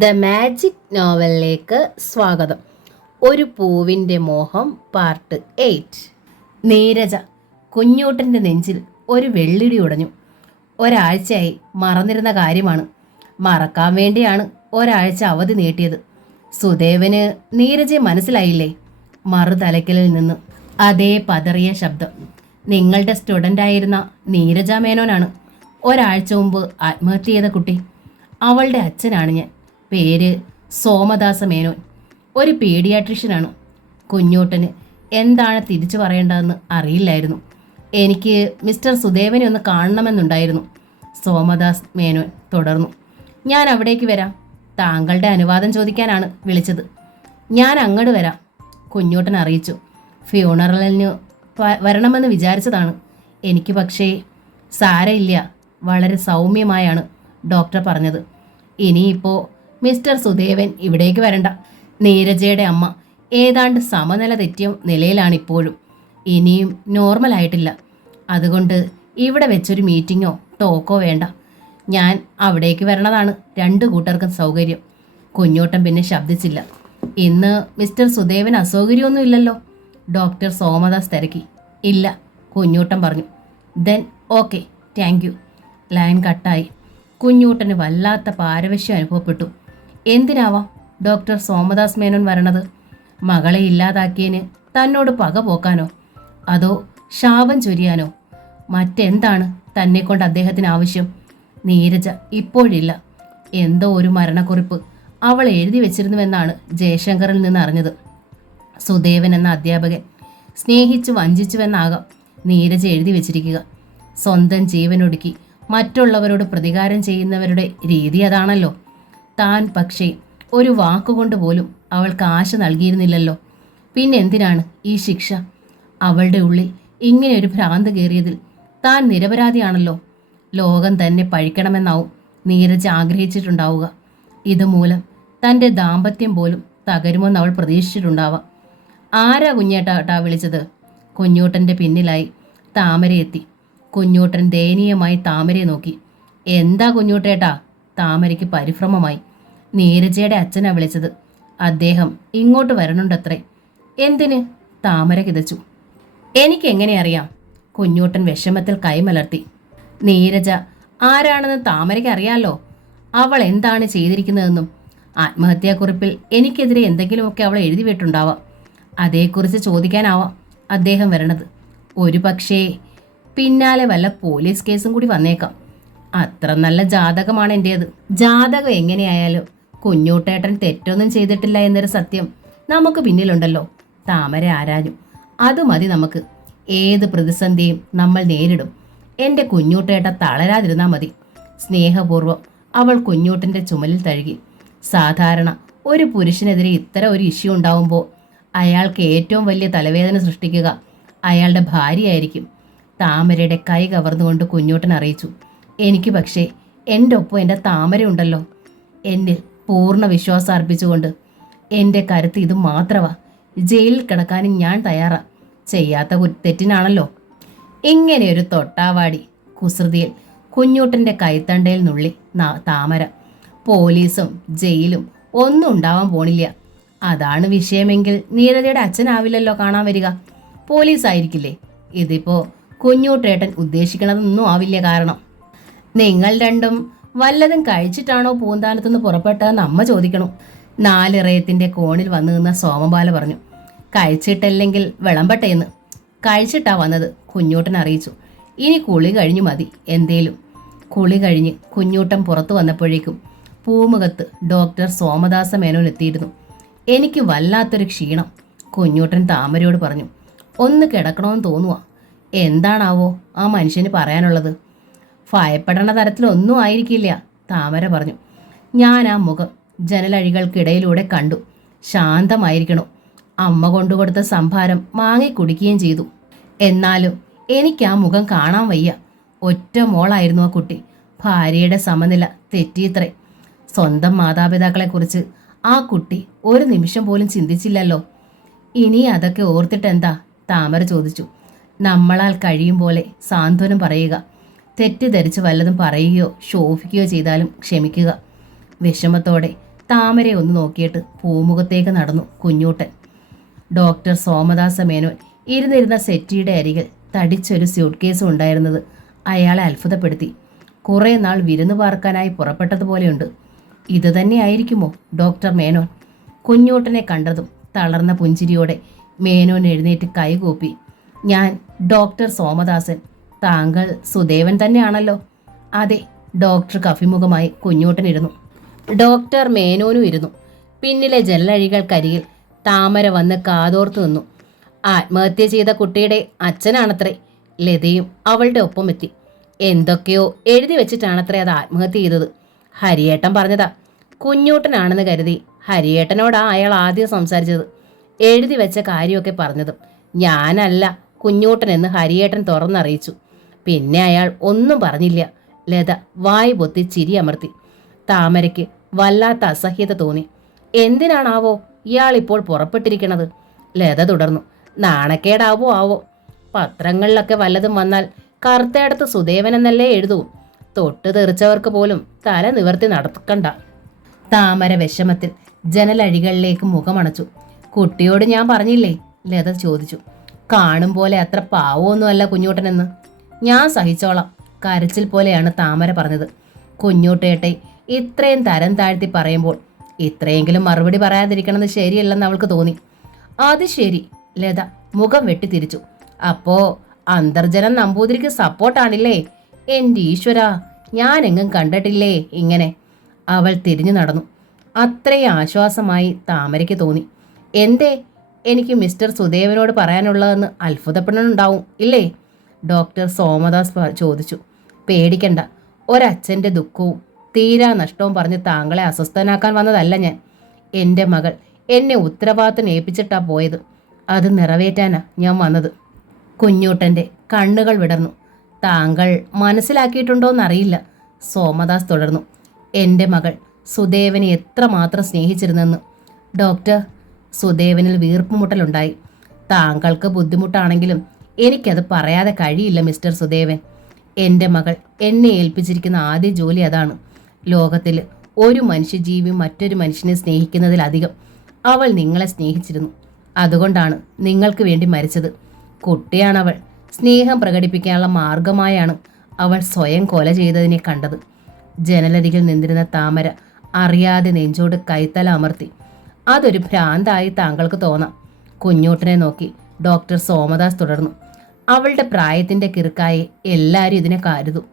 The magic നോവലിലേക്ക് സ്വാഗതം. ഒരു പൂവിൻ്റെ മോഹം പാർട്ട് 8. നീരജ. കുഞ്ഞൂട്ടൻ്റെ നെഞ്ചിൽ ഒരു വെള്ളിടി ഉടഞ്ഞു. ഒരാഴ്ചയായി മറന്നിരുന്ന കാര്യമാണ്. മറക്കാൻ വേണ്ടിയാണ് ഒരാഴ്ച അവധി നീട്ടിയത്. സുദേവന് നീരജയെ മനസ്സിലായില്ലേ? മറുതലയ്ക്കലിൽ നിന്ന് അതേ പതറിയ ശബ്ദം. നിങ്ങളുടെ സ്റ്റുഡൻ്റായിരുന്ന നീരജ മേനോനാണ് ഒരാഴ്ച മുമ്പ് ആത്മഹത്യ ചെയ്ത കുട്ടി. അവളുടെ അച്ഛനാണ് ഞാൻ. പേര് സോമദാസ മേനോൻ. ഒരു പീഡിയാട്രിഷ്യനാണ്. കുഞ്ഞൂട്ടന് എന്താണ് തിരിച്ചു പറയേണ്ടതെന്ന് അറിയില്ലായിരുന്നു. എനിക്ക് മിസ്റ്റർ സുദേവനെ ഒന്ന് കാണണമെന്നുണ്ടായിരുന്നു. സോമദാസ് മേനോൻ തുടർന്നു. ഞാൻ അവിടേക്ക് വരാം. താങ്കളുടെ അനുവാദം ചോദിക്കാനാണ് വിളിച്ചത്. ഞാൻ അങ്ങോട്ട് വരാം, കുഞ്ഞൂട്ടൻ അറിയിച്ചു. ഫ്യൂണറലിന് വരണമെന്ന് വിചാരിച്ചതാണ് എനിക്ക്, പക്ഷേ സാരയില്ല, വളരെ സൗമ്യമായാണ് ഡോക്ടർ പറഞ്ഞത്. ഇനിയിപ്പോൾ മിസ്റ്റർ സുദേവൻ ഇവിടേക്ക് വരണ്ട. നീരജയുടെ അമ്മ ഏതാണ്ട് സമനില തെറ്റിയ നിലയിലാണ് ഇപ്പോഴും. ഇനിയും നോർമലായിട്ടില്ല. അതുകൊണ്ട് ഇവിടെ വെച്ചൊരു മീറ്റിങ്ങോ ടോക്കോ വേണ്ട. ഞാൻ അവിടേക്ക് വരണതാണ് രണ്ടു കൂട്ടർക്കും സൗകര്യം. കുഞ്ഞൂട്ടൻ പിന്നെ ശബ്ദിച്ചില്ല. ഇന്ന് മിസ്റ്റർ സുദേവൻ അസൗകര്യമൊന്നുമില്ലല്ലോ? ഡോക്ടർ സോമദാസ് തിരക്കി. ഇല്ല, കുഞ്ഞൂട്ടൻ പറഞ്ഞു. Then okay, thank you. Line കട്ടായി. കുഞ്ഞൂട്ടന് വല്ലാത്ത പാരവശ്യം അനുഭവപ്പെട്ടു. എന്തിനാവാം ഡോക്ടർ സോമദാസ് മേനോൻ വരണത്? മകളെ ഇല്ലാതാക്കിയതിന് തന്നോട് പക പോക്കാനോ? അതോ ശാപം ചൊരിയാനോ? മറ്റെന്താണ് തന്നെക്കൊണ്ട് അദ്ദേഹത്തിന് ആവശ്യം? നീരജ ഇപ്പോഴില്ല. എന്തോ ഒരു മരണക്കുറിപ്പ് അവൾ എഴുതി വെച്ചിരുന്നുവെന്നാണ് ജയശങ്കറിൽ നിന്ന് അറിഞ്ഞത്. സുദേവൻ എന്ന അധ്യാപകൻ സ്നേഹിച്ചു വഞ്ചിച്ചുവെന്നാകാം നീരജ എഴുതി വെച്ചിരിക്കുക. സ്വന്തം ജീവനൊടുക്കി മറ്റുള്ളവരോട് പ്രതികാരം ചെയ്യുന്നവരുടെ രീതി അതാണല്ലോ. താൻ പക്ഷേ ഒരു വാക്കുകൊണ്ട് പോലും അവൾക്ക് ആശ നൽകിയിരുന്നില്ലല്ലോ. പിന്നെന്തിനാണ് ഈ ശിക്ഷ? അവളുടെ ഉള്ളിൽ ഇങ്ങനെ ഒരു ഭ്രാന്ത് കയറിയതിൽ താൻ നിരപരാധിയാണല്ലോ. ലോകം തന്നെ പഴിക്കണമെന്നാവും നീരജ് ആഗ്രഹിച്ചിട്ടുണ്ടാവുക. ഇതുമൂലം തൻ്റെ ദാമ്പത്യം പോലും തകരുമെന്ന് അവൾ പ്രതീക്ഷിച്ചിട്ടുണ്ടാവാം. ആരാ കുഞ്ഞേട്ടാ വിളിച്ചത്? കുഞ്ഞൂട്ടൻ്റെ പിന്നിലായി താമരയെത്തി. കുഞ്ഞൂട്ടൻ ദയനീയമായി താമരയെ നോക്കി. എന്താ കുഞ്ഞൂട്ടേട്ടാ? താമരയ്ക്ക് പരിഭ്രമമായി. നീരജയുടെ അച്ഛനാ വിളിച്ചത്. അദ്ദേഹം ഇങ്ങോട്ട് വരണുണ്ടത്രേ. എന്തിന്? താമര കിതച്ചു. എനിക്കെങ്ങനെ അറിയാം? കുഞ്ഞൂട്ടൻ വിഷമത്തിൽ കൈമലർത്തി. നീരജ ആരാണെന്ന് താമരയ്ക്ക് അറിയാലോ. അവൾ എന്താണ് ചെയ്തിരിക്കുന്നതെന്നും. ആത്മഹത്യാക്കുറിപ്പിൽ എനിക്കെതിരെ എന്തെങ്കിലുമൊക്കെ അവൾ എഴുതി വിട്ടുണ്ടാവാം. അതേക്കുറിച്ച് ചോദിക്കാനാവാം അദ്ദേഹം വരണത്. ഒരു പക്ഷേ പിന്നാലെ വല്ല പോലീസ് കേസും കൂടി വന്നേക്കാം. അത്ര നല്ല ജാതകമാണ് എൻ്റേത്. ജാതകം എങ്ങനെയായാലും കുഞ്ഞൂട്ടേട്ടൻ തെറ്റൊന്നും ചെയ്തിട്ടില്ല എന്നൊരു സത്യം നമുക്ക് പിന്നിലുണ്ടല്ലോ. താമര ആരാഞ്ഞു. അത് മതി നമുക്ക്. ഏത് പ്രതിസന്ധിയും നമ്മൾ നേരിടും. എൻ്റെ കുഞ്ഞൂട്ടേട്ട തളരാതിരുന്നാൽ മതി. സ്നേഹപൂർവ്വം അവൾ കുഞ്ഞൂട്ടൻ്റെ ചുമലിൽ തഴുകി. സാധാരണ ഒരു പുരുഷനെതിരെ ഇത്തരം ഒരു ഇഷ്യൂ ഉണ്ടാവുമ്പോൾ അയാൾക്ക് ഏറ്റവും വലിയ തലവേദന സൃഷ്ടിക്കുക അയാളുടെ ഭാര്യയായിരിക്കും. താമരയുടെ കൈ കവർന്നുകൊണ്ട് കുഞ്ഞൂട്ടൻ അറിയിച്ചു. എനിക്ക് പക്ഷേ എൻ്റെ ഒപ്പം എൻ്റെ താമരയുണ്ടല്ലോ. എന്നിൽ പൂർണ്ണ വിശ്വാസം അർപ്പിച്ചുകൊണ്ട്. എൻ്റെ കരുത്ത് ഇത് മാത്രമാ. ജയിലിൽ കിടക്കാനും ഞാൻ തയ്യാറാ. ചെയ്യാത്ത തെറ്റിനാണല്ലോ. ഇങ്ങനെയൊരു തൊട്ടാവാടി. കുസൃതിയിൽ കുഞ്ഞൂട്ടൻ്റെ കൈത്തണ്ടയിൽ നുള്ളി താമര. പോലീസും ജയിലും ഒന്നും ഉണ്ടാവാൻ പോണില്ല. അതാണ് വിഷയമെങ്കിൽ നീരജയുടെ അച്ഛനാവില്ലല്ലോ കാണാൻ വരിക. പോലീസായിരിക്കില്ലേ? ഇതിപ്പോൾ കുഞ്ഞൂട്ടേട്ടൻ ഉദ്ദേശിക്കണതൊന്നും ആവില്ല. കാരണം നിങ്ങൾ രണ്ടും വല്ലതും കഴിച്ചിട്ടാണോ പൂന്താനത്തുനിന്ന് പുറപ്പെട്ടതെന്ന് അമ്മ ചോദിക്കണം. നാലിറയത്തിൻ്റെ കോണിൽ വന്നു നിന്ന സോമബാല പറഞ്ഞു. കഴിച്ചിട്ടല്ലെങ്കിൽ വിളമ്പട്ടേന്ന്. കഴിച്ചിട്ടാ വന്നത്, കുഞ്ഞൂട്ടൻ അറിയിച്ചു. ഇനി കുളി കഴിഞ്ഞു മതി എന്തേലും. കുളി കഴിഞ്ഞ് കുഞ്ഞൂട്ടൻ പുറത്തു വന്നപ്പോഴേക്കും പൂമുഖത്ത് ഡോക്ടർ സോമദാസ മേനോൻ എത്തിയിരുന്നു. എനിക്ക് വല്ലാത്തൊരു ക്ഷീണം, കുഞ്ഞൂട്ടൻ താമരയോട് പറഞ്ഞു. ഒന്ന് കിടക്കണമെന്ന് തോന്നുക. എന്താണാവോ ആ മനുഷ്യന് പറയാനുള്ളത്? ഭയപ്പെടേണ്ട തരത്തിലൊന്നും ആയിരിക്കില്ല, താമര പറഞ്ഞു. ഞാൻ ആ മുഖം ജനലഴികൾക്കിടയിലൂടെ കണ്ടു. ശാന്തമായിരിക്കണു. അമ്മ കൊണ്ടുകൊടുത്ത സംഭാരം വാങ്ങിക്കുടിക്കുകയും ചെയ്തു. എന്നാലും എനിക്ക് ആ മുഖം കാണാൻ വയ്യ. ഒറ്റ മോളായിരുന്നു ആ കുട്ടി. ഭാര്യയുടെ സമനില തെറ്റിയിത്രേ. സ്വന്തം മാതാപിതാക്കളെക്കുറിച്ച് ആ കുട്ടി ഒരു നിമിഷം പോലും ചിന്തിച്ചില്ലല്ലോ. ഇനി അതൊക്കെ ഓർത്തിട്ടെന്താ? താമര ചോദിച്ചു. നമ്മളാൽ കഴിയും പോലെ സാന്ത്വനം പറയുക. തെറ്റിദ്ധരിച്ച് വല്ലതും പറയുകയോ ശോഭിക്കുകയോ ചെയ്താലും ക്ഷമിക്കുക. വിഷമത്തോടെ താമരയെ ഒന്ന് നോക്കിയിട്ട് പൂമുഖത്തേക്ക് നടന്നു കുഞ്ഞൂട്ടൻ. ഡോക്ടർ സോമദാസ മേനോൻ ഇരുന്നിരുന്ന സെറ്റിയുടെ അരികിൽ തടിച്ചൊരു സ്യൂട്ട് കേസും ഉണ്ടായിരുന്നത് അയാളെ അത്ഭുതപ്പെടുത്തി. കുറേ നാൾ വിരുന്ന് പാർക്കാനായി പുറപ്പെട്ടതുപോലെയുണ്ട്. ഇത് തന്നെയായിരിക്കുമോ ഡോക്ടർ മേനോൻ? കുഞ്ഞൂട്ടനെ കണ്ടതും തളർന്ന പുഞ്ചിരിയോടെ മേനോൻ എഴുന്നേറ്റ് കൈകൂപ്പി. ഞാൻ ഡോക്ടർ സോമദാസൻ. താങ്കൾ സുദേവൻ തന്നെയാണല്ലോ? അതെ. ഡോക്ടർക്ക് അഭിമുഖമായി കുഞ്ഞൂട്ടൻ ഇരുന്നു. ഡോക്ടർ മേനോനും ഇരുന്നു. പിന്നിലെ ജനലഴികൾക്കരികിൽ താമര വന്ന് കാതോർത്തു നിന്നു. ആത്മഹത്യ ചെയ്ത കുട്ടിയുടെ അച്ഛനാണത്രേ. ലതയും അവളുടെ ഒപ്പം എത്തി. എന്തൊക്കെയോ എഴുതി വെച്ചിട്ടാണത്രേ അത് ആത്മഹത്യ ചെയ്തത്. ഹരിയേട്ടൻ പറഞ്ഞതാ. കുഞ്ഞൂട്ടനാണെന്ന് കരുതി ഹരിയേട്ടനോടാ അയാൾ ആദ്യം സംസാരിച്ചത്. എഴുതി വെച്ച കാര്യമൊക്കെ പറഞ്ഞതും ഞാനല്ല കുഞ്ഞൂട്ടൻ എന്ന് ഹരിയേട്ടൻ തുറന്നറിയിച്ചു. പിന്നെ അയാൾ ഒന്നും പറഞ്ഞില്ല. ലത വായ് പൊത്തി ചിരി അമർത്തി. താമരയ്ക്ക് വല്ലാത്ത അസഹ്യത തോന്നി. എന്തിനാണാവോ ഇയാൾ ഇപ്പോൾ പുറപ്പെട്ടിരിക്കണത്? ലത തുടർന്നു. നാണക്കേടാവോ ആവോ. പത്രങ്ങളിലൊക്കെ വല്ലതും വന്നാൽ കറുത്തയിടത്ത് സുദേവനെന്നല്ലേ എഴുതൂ. തൊട്ട് തെറിച്ചവർക്ക് പോലും തല നിവർത്തി നടക്കണ്ട. താമര വിഷമത്തിൽ ജനലഴികളിലേക്ക് മുഖമണച്ചു. കുട്ടിയോട് ഞാൻ പറഞ്ഞില്ലേ? ലത ചോദിച്ചു. കാണും പോലെ അത്ര പാവമൊന്നുമല്ല കുഞ്ഞൂട്ടനെന്ന്. ഞാൻ സഹിച്ചോളാം. കരച്ചിൽ പോലെയാണ് താമര പറഞ്ഞത്. കുഞ്ഞൂട്ടേട്ടെ ഇത്രയും തരം താഴ്ത്തി പറയുമ്പോൾ ഇത്രയെങ്കിലും മറുപടി പറയാതിരിക്കണമെന്ന് ശരിയല്ലെന്ന് അവൾക്ക് തോന്നി. അത് ശരി. ലത മുഖം വെട്ടിത്തിരിച്ചു. അപ്പോ അന്തർജനം നമ്പൂതിരിക്ക് സപ്പോർട്ടാണില്ലേ? എൻ്റെ ഈശ്വരാ, ഞാനെങ്ങും കണ്ടിട്ടില്ലേ ഇങ്ങനെ. അവൾ തിരിഞ്ഞു നടന്നു. അത്രയും ആശ്വാസമായി താമരയ്ക്ക് തോന്നി. എന്തേ? എനിക്ക് മിസ്റ്റർ സുദേവനോട് പറയാനുള്ളതെന്ന് അത്ഭുതപ്പെടണുണ്ടാവും ഇല്ലേ? ഡോക്ടർ സോമദാസ് ചോദിച്ചു. പേടിക്കണ്ട. ഒരച്ഛൻ്റെ ദുഃഖവും തീരാ നഷ്ടവും പറഞ്ഞ് താങ്കളെ അസ്വസ്ഥനാക്കാൻ വന്നതല്ല ഞാൻ. എൻ്റെ മകൾ എന്നെ ഉത്തരവാദിത്തം ഏൽപ്പിച്ചിട്ടാ പോയത്. അത് നിറവേറ്റാനാ ഞാൻ വന്നത്. കുഞ്ഞൂട്ടൻ്റെ കണ്ണുകൾ വിടർന്നു. താങ്കൾ മനസ്സിലാക്കിയിട്ടുണ്ടോയെന്നറിയില്ല. സോമദാസ് തുടർന്നു. എൻ്റെ മകൾ സുദേവനെ എത്രമാത്രം സ്നേഹിച്ചിരുന്നെന്ന്. ഡോക്ടർ, സുദേവനിൽ വീർപ്പുമുട്ടലുണ്ടായി. താങ്കൾക്ക് ബുദ്ധിമുട്ടാണെങ്കിലും എനിക്കത് പറയാതെ കഴിയില്ല മിസ്റ്റർ സുദേവൻ. എൻ്റെ മകൾ എന്നെ ഏൽപ്പിച്ചിരിക്കുന്ന ആദ്യ ജോലി അതാണ്. ലോകത്തിൽ ഒരു മനുഷ്യജീവിയും മറ്റൊരു മനുഷ്യനെ സ്നേഹിക്കുന്നതിലധികം അവൾ നിങ്ങളെ സ്നേഹിച്ചിരുന്നു. അതുകൊണ്ടാണ് നിങ്ങൾക്ക് വേണ്ടി മരിച്ചത്. കുട്ടിയാണവൾ. സ്നേഹം പ്രകടിപ്പിക്കാനുള്ള മാർഗമായാണ് അവൾ സ്വയം കൊല ചെയ്തതിനെ കണ്ടത്. ജനലരികിൽ നിന്നിരുന്ന താമര അറിയാതെ നെഞ്ചോട് കൈത്തല അമർത്തി. അതൊരു ഭ്രാന്തായി താങ്കൾക്ക് തോന്നാം. കുഞ്ഞൂട്ടനെ നോക്കി ഡോക്ടർ സോമദാസ് തുടർന്നു. അവളുടെ പ്രായത്തിൻ്റെ കിറുക്കായി എല്ലാവരും ഇതിനെ കരുതും.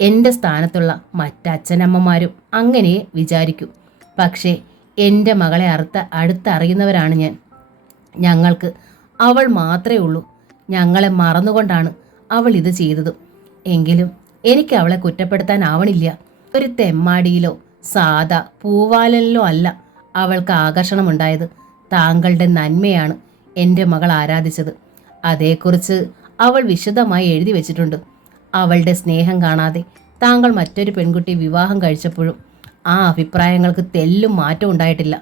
എൻ്റെ സ്ഥാനത്തുള്ള മറ്റച്ഛനമ്മമാരും അങ്ങനെ വിചാരിക്കൂ. പക്ഷേ എൻ്റെ മകളെ അടുത്തറിയുന്നവരാണ് ഞാൻ. ഞങ്ങൾക്ക് അവൾ മാത്രമേ ഉള്ളൂ. ഞങ്ങളെ മറന്നുകൊണ്ടാണ് അവൾ ഇത് ചെയ്തതും. എങ്കിലും എനിക്ക് അവളെ കുറ്റപ്പെടുത്താനാവണില്ല. ഒരു തെമ്മാടിയിലോ സാദാ പൂവാലനിലോ അല്ല അവൾക്ക് ആകർഷണമുണ്ടായത്. താങ്കളുടെ നന്മയാണ് എൻ്റെ മകൾ ആരാധിച്ചത്. അതേക്കുറിച്ച് അവൾ വിശദമായി എഴുതി വെച്ചിട്ടുണ്ട്. അവളുടെ സ്നേഹം കാണാതെ താങ്കൾ മറ്റൊരു പെൺകുട്ടി വിവാഹം കഴിച്ചപ്പോഴും ആ അഭിപ്രായങ്ങൾക്ക് തെല്ലും മാറ്റം ഉണ്ടായിട്ടില്ല.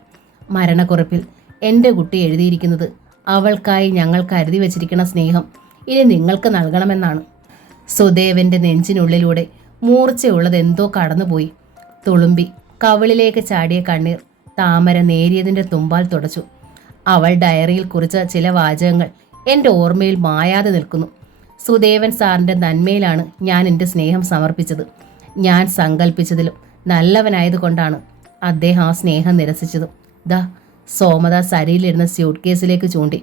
മരണക്കുറിപ്പിൽ എൻ്റെ കുട്ടി എഴുതിയിരിക്കുന്നത് അവൾക്കായി ഞങ്ങൾ കരുതി വച്ചിരിക്കുന്ന സ്നേഹം ഇനി നിങ്ങൾക്ക് നൽകണമെന്നാണ്. സുദേവൻ്റെ നെഞ്ചിനുള്ളിലൂടെ മൂർച്ചയുള്ളതെന്തോ കടന്നുപോയി. തുളുമ്പി കവിളിലേക്ക് ചാടിയ കണ്ണീർ താമര നേരിയതിൻ്റെ തുമ്പാൽ തുടച്ചു. അവൾ ഡയറിയിൽ കുറിച്ച ചില വാചകങ്ങൾ എൻ്റെ ഓർമ്മയിൽ മായാതെ നിൽക്കുന്നു. സുദേവൻ സാറിൻ്റെ നന്മയിലാണ് ഞാൻ എൻ്റെ സ്നേഹം സമർപ്പിച്ചത്. ഞാൻ സങ്കല്പിച്ചതിലും നല്ലവനായതുകൊണ്ടാണ് അദ്ദേഹം ആ സ്നേഹം നിരസിച്ചതും. ദാ സോമദാസ് അരിയിലിരുന്ന സ്യൂട്ട് കേസിലേക്ക് ചൂണ്ടി.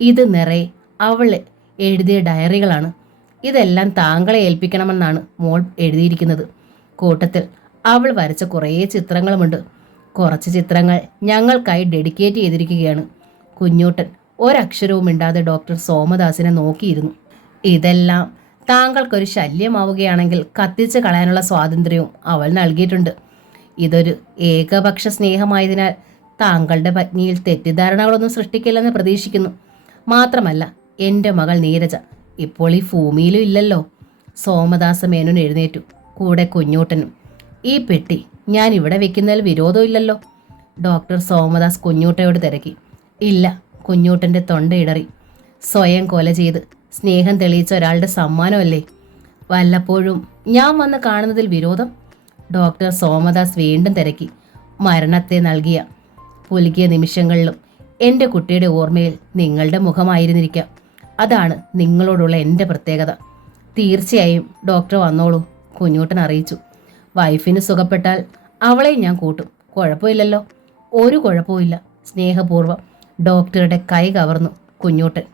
ഇത് നിറയെ അവൾ എഴുതിയ ഡയറികളാണ്. ഇതെല്ലാം താങ്കളെ ഏൽപ്പിക്കണമെന്നാണ് മോൾ എഴുതിയിരിക്കുന്നത്. കൂട്ടത്തിൽ അവൾ വരച്ച കുറേ ചിത്രങ്ങളുമുണ്ട്. കുറച്ച് ചിത്രങ്ങൾ ഞങ്ങൾക്കായി ഡെഡിക്കേറ്റ് ചെയ്തിരിക്കുകയാണ്. കുഞ്ഞൂട്ടൻ ഒരക്ഷരവും മിണ്ടാതെ ഡോക്ടർ സോമദാസിനെ നോക്കിയിരുന്നു. ഇതെല്ലാം താങ്കൾക്കൊരു ശല്യമാവുകയാണെങ്കിൽ കത്തിച്ച് കളയാനുള്ള സ്വാതന്ത്ര്യവും അവൾ നൽകിയിട്ടുണ്ട്. ഇതൊരു ഏകപക്ഷ സ്നേഹമായതിനാൽ താങ്കളുടെ പത്നിയിൽ തെറ്റിദ്ധാരണകളൊന്നും സൃഷ്ടിക്കില്ലെന്ന് പ്രതീക്ഷിക്കുന്നു. മാത്രമല്ല എൻ്റെ മകൾ നീരജ ഇപ്പോൾ ഈ ഭൂമിയിലും ഇല്ലല്ലോ. സോമദാസ മേനോൻ എഴുന്നേറ്റു. കൂടെ കുഞ്ഞൂട്ടനും. ഈ പെട്ടി ഞാൻ ഇവിടെ വെക്കുന്നതിൽ വിരോധമില്ലല്ലോ? ഡോക്ടർ സോമദാസ് കുഞ്ഞൂട്ടയോട് തിരക്കി. ഇല്ല. കുഞ്ഞൂട്ടൻ്റെ തൊണ്ടയിടറി. സ്വയം കൊല ചെയ്ത് സ്നേഹം തെളിയിച്ച ഒരാളുടെ സമ്മാനമല്ലേ? വല്ലപ്പോഴും ഞാൻ വന്ന് കാണുന്നതിൽ വിരോധം? ഡോക്ടർ സോമദാസ് വീണ്ടും തിരക്കി. മരണത്തെ നൽകിയ പുലുകിയ നിമിഷങ്ങളിലും എൻ്റെ കുട്ടിയുടെ ഓർമ്മയിൽ നിങ്ങളുടെ മുഖമായിരുന്നിരിക്കാം. അതാണ് നിങ്ങളോടുള്ള എൻ്റെ പ്രത്യേകത. തീർച്ചയായും ഡോക്ടർ വന്നോളൂ, കുഞ്ഞൂട്ടൻ അറിയിച്ചു. വൈഫിന് സുഖപ്പെട്ടാൽ അവളെ ഞാൻ കൂട്ടും. കുഴപ്പമില്ലല്ലോ? ഒരു കുഴപ്പമില്ല, സ്നേഹപൂർവ്വം ഡോക്ടറുടെ കൈ കവർന്നു കുഞ്ഞൂട്ടൻ.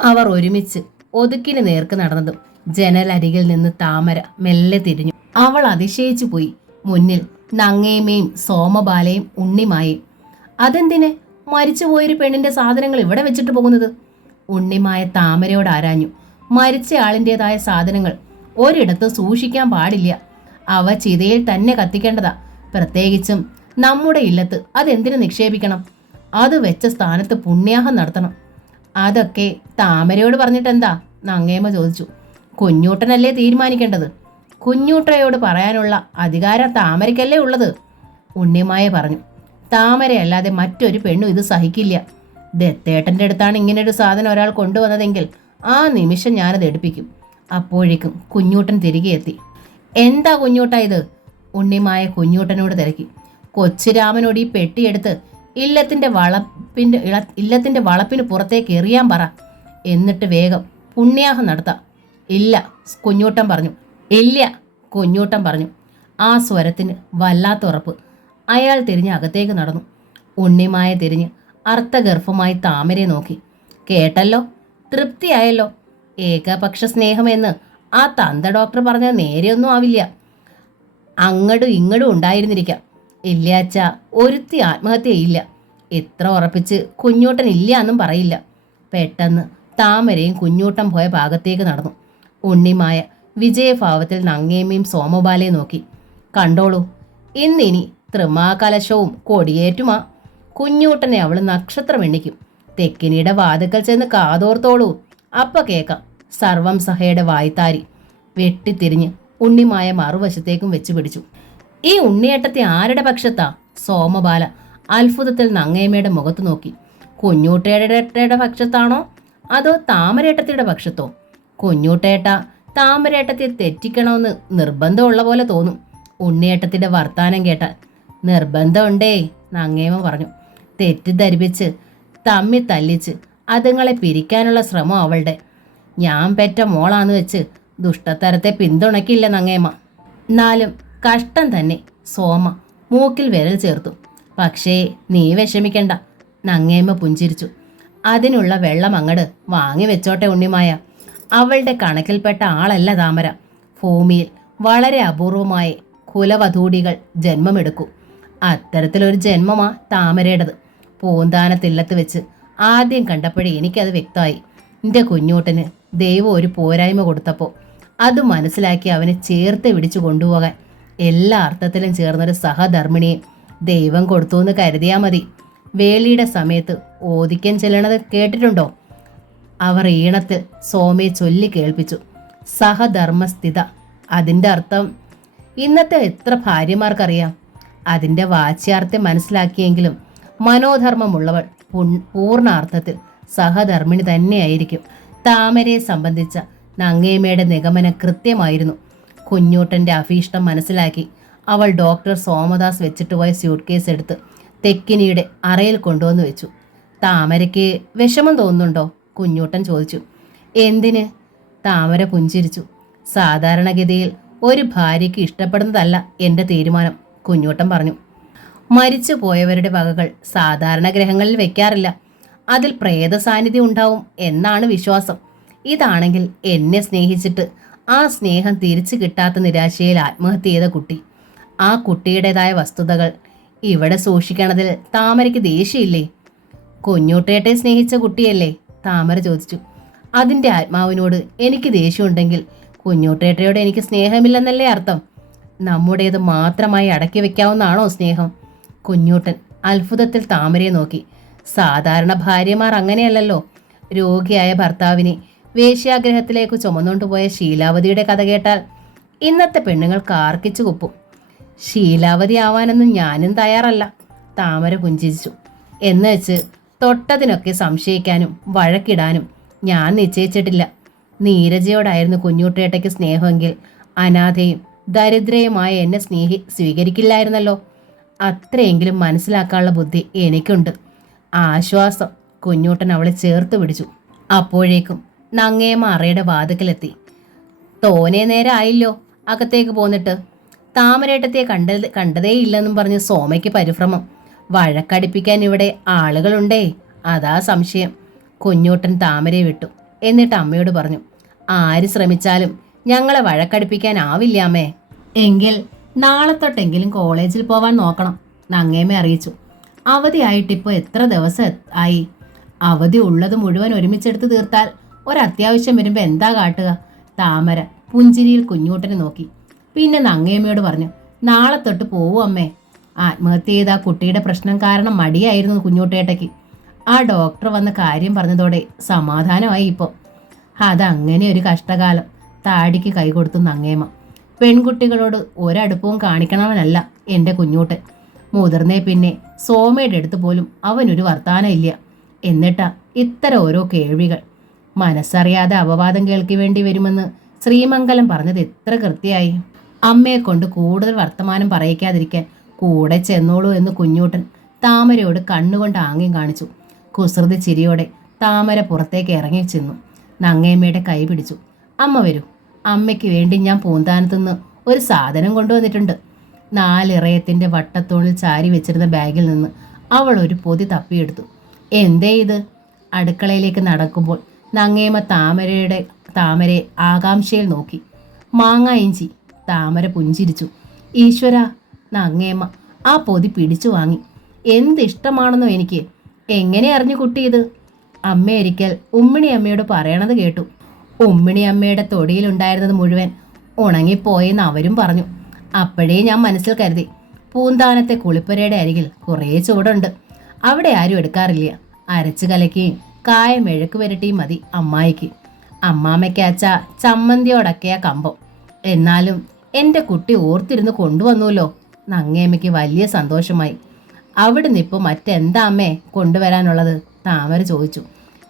അവർ ഒരുമിച്ച് ഒതുക്കിന് നേർക്ക് നടന്നതും ജനലരികിൽ നിന്ന് താമര മെല്ലെ തിരിഞ്ഞു. അവൾ അതിശയിച്ചു പോയി. മുന്നിൽ നങ്ങേമയും സോമബാലയും ഉണ്ണിമായും. അതെന്തിനെ മരിച്ചുപോയൊരു പെണ്ണിന്റെ സാധനങ്ങൾ ഇവിടെ വെച്ചിട്ട് പോകുന്നത്? ഉണ്ണിമായ താമരയോട് ആരാഞ്ഞു. മരിച്ച ആളിൻ്റെതായ സാധനങ്ങൾ ഒരിടത്തും സൂക്ഷിക്കാൻ പാടില്ല. അവ ചിതയിൽ തന്നെ കത്തിക്കേണ്ടതാ. പ്രത്യേകിച്ചും നമ്മുടെ ഇല്ലത്ത് അതെന്തിനു നിക്ഷേപിക്കണം? അത് വെച്ച സ്ഥാനത്ത് പുണ്യാഹം നടത്തണം. അതൊക്കെ താമരയോട് പറഞ്ഞിട്ടെന്താ? നങ്ങേമ ചോദിച്ചു. കുഞ്ഞൂട്ടനല്ലേ തീരുമാനിക്കേണ്ടത്. കുഞ്ഞൂട്ടയോട് പറയാനുള്ള അധികാരം താമരയ്ക്കല്ലേ ഉള്ളത്, ഉണ്ണിമായ പറഞ്ഞു. താമരയല്ലാതെ മറ്റൊരു പെണ്ണും ഇത് സഹിക്കില്ല. ദത്തേട്ടൻ്റെ അടുത്താണ് ഇങ്ങനൊരു സാധനം ഒരാൾ കൊണ്ടുവന്നതെങ്കിൽ ആ നിമിഷം ഞാനത് എടുപ്പിക്കും. അപ്പോഴേക്കും കുഞ്ഞൂട്ടൻ തിരികെ എത്തി. എന്താ കുഞ്ഞൂട്ട ഇത്? ഉണ്ണിമായ കുഞ്ഞൂട്ടനോട് തിരക്കി. കൊച്ചുരാമനോട് ഈ പെട്ടിയെടുത്ത് ഇല്ലത്തിന്റെ വളപ്പിന് പുറത്തേക്ക് എറിയാൻ പറ. എന്നിട്ട് വേഗം പുണ്യാഹം നടത്താം. ഇല്ല, കുഞ്ഞൂട്ടൻ പറഞ്ഞു. ഇല്ല, കുഞ്ഞൂട്ടൻ പറഞ്ഞു. ആ സ്വരത്തിന് വല്ലാത്ത ഉറപ്പ്. അയാൾ തിരിഞ്ഞ് അകത്തേക്ക് നടന്നു. ഉണ്ണിമായ തിരിഞ്ഞ് അർത്ഥഗർഭമായി താമരയെ നോക്കി. കേട്ടല്ലോ, തൃപ്തിയായല്ലോ. ഏകപക്ഷ സ്നേഹമെന്ന് ആ തന്ത ഡോക്ടർ പറഞ്ഞത് നേരെയൊന്നും ആവില്ല. അങ്ങടും ഇങ്ങടും ഉണ്ടായിരുന്നിരിക്കാം. ഇല്ലാച്ച ഒരുത്തി ആത്മഹത്യയില്ല. എത്ര ഉറപ്പിച്ച് കുഞ്ഞൂട്ടൻ ഇല്ല എന്നും പറയില്ല. പെട്ടെന്ന് താമരയും കുഞ്ഞൂട്ടൻ പോയ ഭാഗത്തേക്ക് നടന്നു. ഉണ്ണിമായ വിജയഭാവത്തിൽ നങ്ങേമ്മയും സോമബാലയെ നോക്കി. കണ്ടോളൂ, ഇന്നിനി തൃമാകലശവും കൊടിയേറ്റുമാ. കുഞ്ഞൂട്ടനെ അവൾ നക്ഷത്രം എണ്ണിക്കും. തെക്കിനിയുടെ വാതുക്കൽ ചെന്ന് കാതോർത്തോളൂ, അപ്പ കേക്കാം സർവം സഹയുടെ വായ്ത്താരി. വെട്ടിത്തിരിഞ്ഞ് ഉണ്ണിമായ മറുവശത്തേക്കും വെച്ചു പിടിച്ചു. ഈ ഉണ്ണിയേട്ടത്തെ ആരുടെ പക്ഷത്താ? സോമബാല അത്ഭുതത്തിൽ നങ്ങേമ്മയുടെ മുഖത്ത് നോക്കി. കുഞ്ഞൂട്ടേട്ടയുടെ പക്ഷത്താണോ അതോ താമരേട്ടത്തിയുടെ പക്ഷത്തോ? കുഞ്ഞൂട്ടേട്ട താമരേട്ടത്തെ തെറ്റിക്കണമെന്ന് നിർബന്ധമുള്ള പോലെ തോന്നും ഉണ്ണിയേട്ടത്തിന്റെ വർത്താനം കേട്ടാൽ. നിർബന്ധമുണ്ടേ, നങ്ങേമ്മ പറഞ്ഞു. തെറ്റിദ്ധരിപ്പിച്ച് തമ്മി തല്ലിച്ച് അതുങ്ങളെ പിരിക്കാനുള്ള ശ്രമം അവളുടെ. ഞാൻ പെറ്റ മോളാന്ന് വെച്ച് ദുഷ്ടത്തരത്തെ പിന്തുണയ്ക്കില്ല നങ്ങേമ്മ. എന്നാലും കഷ്ടം തന്നെ. സോമ മൂക്കിൽ വിരൽ ചേർത്തു. പക്ഷേ നീ വിഷമിക്കണ്ട, നങ്ങേമ്മ പുഞ്ചിരിച്ചു. അതിനുള്ള വെള്ളം അങ്ങട് വാങ്ങി വെച്ചോട്ടെ ഉണ്ണിമായ. അവളുടെ കണക്കിൽപ്പെട്ട ആളല്ല താമര. ഭൂമിയിൽ വളരെ അപൂർവമായ കുലവധൂടികൾ ജന്മമെടുക്കൂ. അത്തരത്തിലൊരു ജന്മമാ താമരയുടേത്. പൂന്താനത്തില്ലത്ത് വെച്ച് ആദ്യം കണ്ടപ്പോഴേ എനിക്കത് വ്യക്തമായി. എൻ്റെ കുഞ്ഞൂട്ടന് ദൈവം ഒരു പോരായ്മ കൊടുത്തപ്പോൾ അത് മനസ്സിലാക്കി അവനെ ചേർത്ത് പിടിച്ചു കൊണ്ടുപോകാൻ എല്ലാ അർത്ഥത്തിലും ചേർന്നൊരു സഹധർമ്മിണിയെ ദൈവം കൊടുത്തു എന്ന് കരുതിയാൽ മതി. വേളിയുടെ സമയത്ത് ഓദിക്കൻ ചെല്ലണത് കേട്ടിട്ടുണ്ടോ? അവർ ഈണത്തിൽ സോമയെ ചൊല്ലി കേൾപ്പിച്ചു. സഹധർമ്മസ്ഥിത. അതിൻ്റെ അർത്ഥം ഇന്നത്തെ എത്ര ഭാര്യമാർക്കറിയാം? അതിൻ്റെ വാച്യാർത്ഥം മനസ്സിലാക്കിയെങ്കിലും മനോധർമ്മമുള്ളവൾ പൂർണ്ണാർത്ഥത്തിൽ സഹധർമ്മിണി തന്നെയായിരിക്കും. താമരയെ സംബന്ധിച്ച നങ്ങേമ്മയുടെ നിഗമനം കൃത്യമായിരുന്നു. കുഞ്ഞൂട്ടൻ്റെ അഭീഷ്ടം മനസ്സിലാക്കി അവൾ ഡോക്ടർ സോമദാസ് വെച്ചിട്ട് പോയ സ്യൂട്ട് കേസ് എടുത്ത് തെക്കിനിയുടെ അറയിൽ കൊണ്ടുവന്ന് വെച്ചു. താമരയ്ക്ക് വിഷമം തോന്നുന്നുണ്ടോ? കുഞ്ഞൂട്ടൻ ചോദിച്ചു. എന്തിന്? താമര പുഞ്ചിരിച്ചു. സാധാരണഗതിയിൽ ഒരു ഭാര്യയ്ക്ക് ഇഷ്ടപ്പെടുന്നതല്ല എൻ്റെ തീരുമാനം, കുഞ്ഞൂട്ടൻ പറഞ്ഞു. മരിച്ചു പോയവരുടെ വകകൾ സാധാരണ ഗ്രഹങ്ങളിൽ വെക്കാറില്ല. അതിൽ പ്രേത സാന്നിധ്യം ഉണ്ടാവും എന്നാണ് വിശ്വാസം. ഇതാണെങ്കിൽ എന്നെ സ്നേഹിച്ചിട്ട് ആ സ്നേഹം തിരിച്ചു കിട്ടാത്ത നിരാശയിൽ ആത്മഹത്യ ചെയ്ത കുട്ടി. ആ കുട്ടിയുടേതായ വസ്തുതകൾ ഇവിടെ സൂക്ഷിക്കണതിൽ താമരയ്ക്ക് ദേഷ്യമില്ലേ? കുഞ്ഞൂട്ടേട്ടെ സ്നേഹിച്ച കുട്ടിയല്ലേ? താമര ചോദിച്ചു. അതിൻ്റെ ആത്മാവിനോട് എനിക്ക് ദേഷ്യമുണ്ടെങ്കിൽ കുഞ്ഞൂട്ടേട്ടയോട് എനിക്ക് സ്നേഹമില്ലെന്നല്ലേ അർത്ഥം? നമ്മുടേത് മാത്രമായി അടക്കി വെക്കാവുന്നതാണോ സ്നേഹം? കുഞ്ഞൂട്ടൻ അത്ഭുതത്തിൽ താമരയെ നോക്കി. സാധാരണ ഭാര്യമാർ അങ്ങനെയല്ലല്ലോ. രോഗിയായ ഭർത്താവിനെ വേശ്യാഗ്രഹത്തിലേക്ക് ചുമന്നുകൊണ്ടുപോയ ശീലാവതിയുടെ കഥ കേട്ടാൽ ഇന്നത്തെ പെണ്ണുങ്ങൾ കാർക്കിച്ചു കുപ്പും. ശീലാവതി ആവാനൊന്നും ഞാനും തയ്യാറല്ല, താമര പുഞ്ചിരിച്ചു. എന്ന് വെച്ച് തൊട്ടതിനൊക്കെ സംശയിക്കാനും വഴക്കിടാനും ഞാൻ നിശ്ചയിച്ചിട്ടില്ല. നീരജയോടായിരുന്നു കുഞ്ഞൂട്ടേട്ടയ്ക്ക് സ്നേഹമെങ്കിൽ അനാഥയും ദരിദ്രയുമായ എന്നെ സ്വീകരിക്കില്ലായിരുന്നല്ലോ. അത്രയെങ്കിലും മനസ്സിലാക്കാനുള്ള ബുദ്ധി എനിക്കുണ്ട്. ആശ്വാസം. കുഞ്ഞൂട്ടൻ അവളെ ചേർത്ത് പിടിച്ചു. അപ്പോഴേക്കും നങ്ങേമ്മ അറയുടെ വാതിക്കലെത്തി. തോനെ നേരം ആയില്ലോ അകത്തേക്ക് പോന്നിട്ട്. താമരേട്ടത്തെ കണ്ടതേയില്ലെന്നും പറഞ്ഞ് സോമയ്ക്ക് പരിഭ്രമം. വഴക്കടിപ്പിക്കാൻ ഇവിടെ ആളുകളുണ്ടേ, അതാ സംശയം. കുഞ്ഞൂട്ടൻ താമരയെ വിട്ടു. എന്നിട്ട് അമ്മയോട് പറഞ്ഞു, ആര് ശ്രമിച്ചാലും ഞങ്ങളെ വഴക്കടിപ്പിക്കാനാവില്ല അമ്മേ. എങ്കിൽ നാളെ തൊട്ടെങ്കിലും കോളേജിൽ പോവാൻ നോക്കണം, നങ്ങേമ്മ അറിയിച്ചു. അവധിയായിട്ടിപ്പോൾ എത്ര ദിവസം ആയി? അവധി ഉള്ളത് മുഴുവൻ ഒരുമിച്ചെടുത്ത് തീർത്താൽ ഒരത്യാവശ്യം വരുമ്പോൾ എന്താ കാട്ടുക? താമര പുഞ്ചിരിയിൽ കുഞ്ഞൂട്ടനെ നോക്കി. പിന്നെ നങ്ങേമ്മയോട് പറഞ്ഞു, നാളെ തൊട്ട് പോവൂ അമ്മേ. ആത്മഹത്യ ചെയ്ത ആ കുട്ടിയുടെ പ്രശ്നം കാരണം മടിയായിരുന്നു കുഞ്ഞൂട്ടേട്ടയ്ക്ക്. ആ ഡോക്ടർ വന്ന കാര്യം പറഞ്ഞതോടെ സമാധാനമായി. ഇപ്പോൾ അതങ്ങനെ ഒരു കഷ്ടകാലം. താടിക്ക് കൈ കൊടുത്തു നങ്ങേമ്മ. പെൺകുട്ടികളോട് ഒരടുപ്പവും കാണിക്കണമെന്നല്ല എൻ്റെ കുഞ്ഞൂട്ടൻ. മുതിർന്നേ പിന്നെ സോമയുടെ അടുത്ത് പോലും അവനൊരു വർത്താനം ഇല്ല. എന്നിട്ടാ ഇത്തരം ഓരോ കേൾവികൾ. മനസ്സറിയാതെ അപവാദം കേൾക്കി വേണ്ടി വരുമെന്ന് ശ്രീമംഗലം പറഞ്ഞത് എത്ര കൃത്യമായി. അമ്മയെ കൊണ്ട് കൂടുതൽ വർത്തമാനം പറയിക്കാതിരിക്കാൻ കൂടെ ചെന്നോളൂ എന്ന് കുഞ്ഞൂട്ടൻ താമരയോട് കണ്ണുകൊണ്ട് ആംഗ്യം കാണിച്ചു. കുസൃതി ചിരിയോടെ താമര പുറത്തേക്ക് ഇറങ്ങി ചെന്നു. നങ്ങേമ്മയുടെ കൈ പിടിച്ചു. അമ്മ വരൂ, അമ്മയ്ക്ക് വേണ്ടി ഞാൻ പൂന്താനത്തുനിന്ന് ഒരു സാധനം കൊണ്ടുവന്നിട്ടുണ്ട്. 4 ഇറയത്തിൻ്റെ വട്ടത്തോണിൽ ചാരി വെച്ചിരുന്ന ബാഗിൽ നിന്ന് അവൾ ഒരു പൊതി തപ്പിയെടുത്തു. എന്തേ ഇത്? അടുക്കളയിലേക്ക് നടക്കുമ്പോൾ നങ്ങേമ്മ താമരയെ ആകാംക്ഷയിൽ നോക്കി. മാങ്ങ ഇഞ്ചി. താമര പുഞ്ചിരിച്ചു. ഈശ്വര! നങ്ങേമ്മ ആ പൊതി പിടിച്ചു വാങ്ങി. എന്തിഷ്ടമാണെന്നോ എനിക്ക്. എങ്ങനെ അറിഞ്ഞു കുട്ടി ഇത്? അമ്മ ഒരിക്കൽ ഉമ്മിണി അമ്മയോട് പറയണത് കേട്ടു. ഉമ്മിണി അമ്മയുടെ തൊടിയിലുണ്ടായിരുന്നത് മുഴുവൻ ഉണങ്ങിപ്പോയെന്ന് അവരും പറഞ്ഞു. അപ്പോഴേ ഞാൻ മനസ്സിൽ കരുതി, പൂന്താനത്തെ കുളിപ്പുരയുടെ അരികിൽ കുറേ ചൂടുണ്ട്, അവിടെ ആരും എടുക്കാറില്ല. അരച്ചു കലക്കുകയും കായ മെഴുക്ക് വരട്ടിയും മതി അമ്മായിക്ക്. അമ്മാമ്മയ്ക്കാച്ച ചമ്മന്തിയോടൊക്കെയാ കമ്പം. എന്നാലും എൻ്റെ കുട്ടി ഓർത്തിരുന്ന് കൊണ്ടുവന്നുല്ലോ. നങ്ങേമ്മയ്ക്ക് വലിയ സന്തോഷമായി. അവിടുന്ന് ഇപ്പോൾ മറ്റെന്താ അമ്മേ കൊണ്ടുവരാനുള്ളത്? താമര ചോദിച്ചു.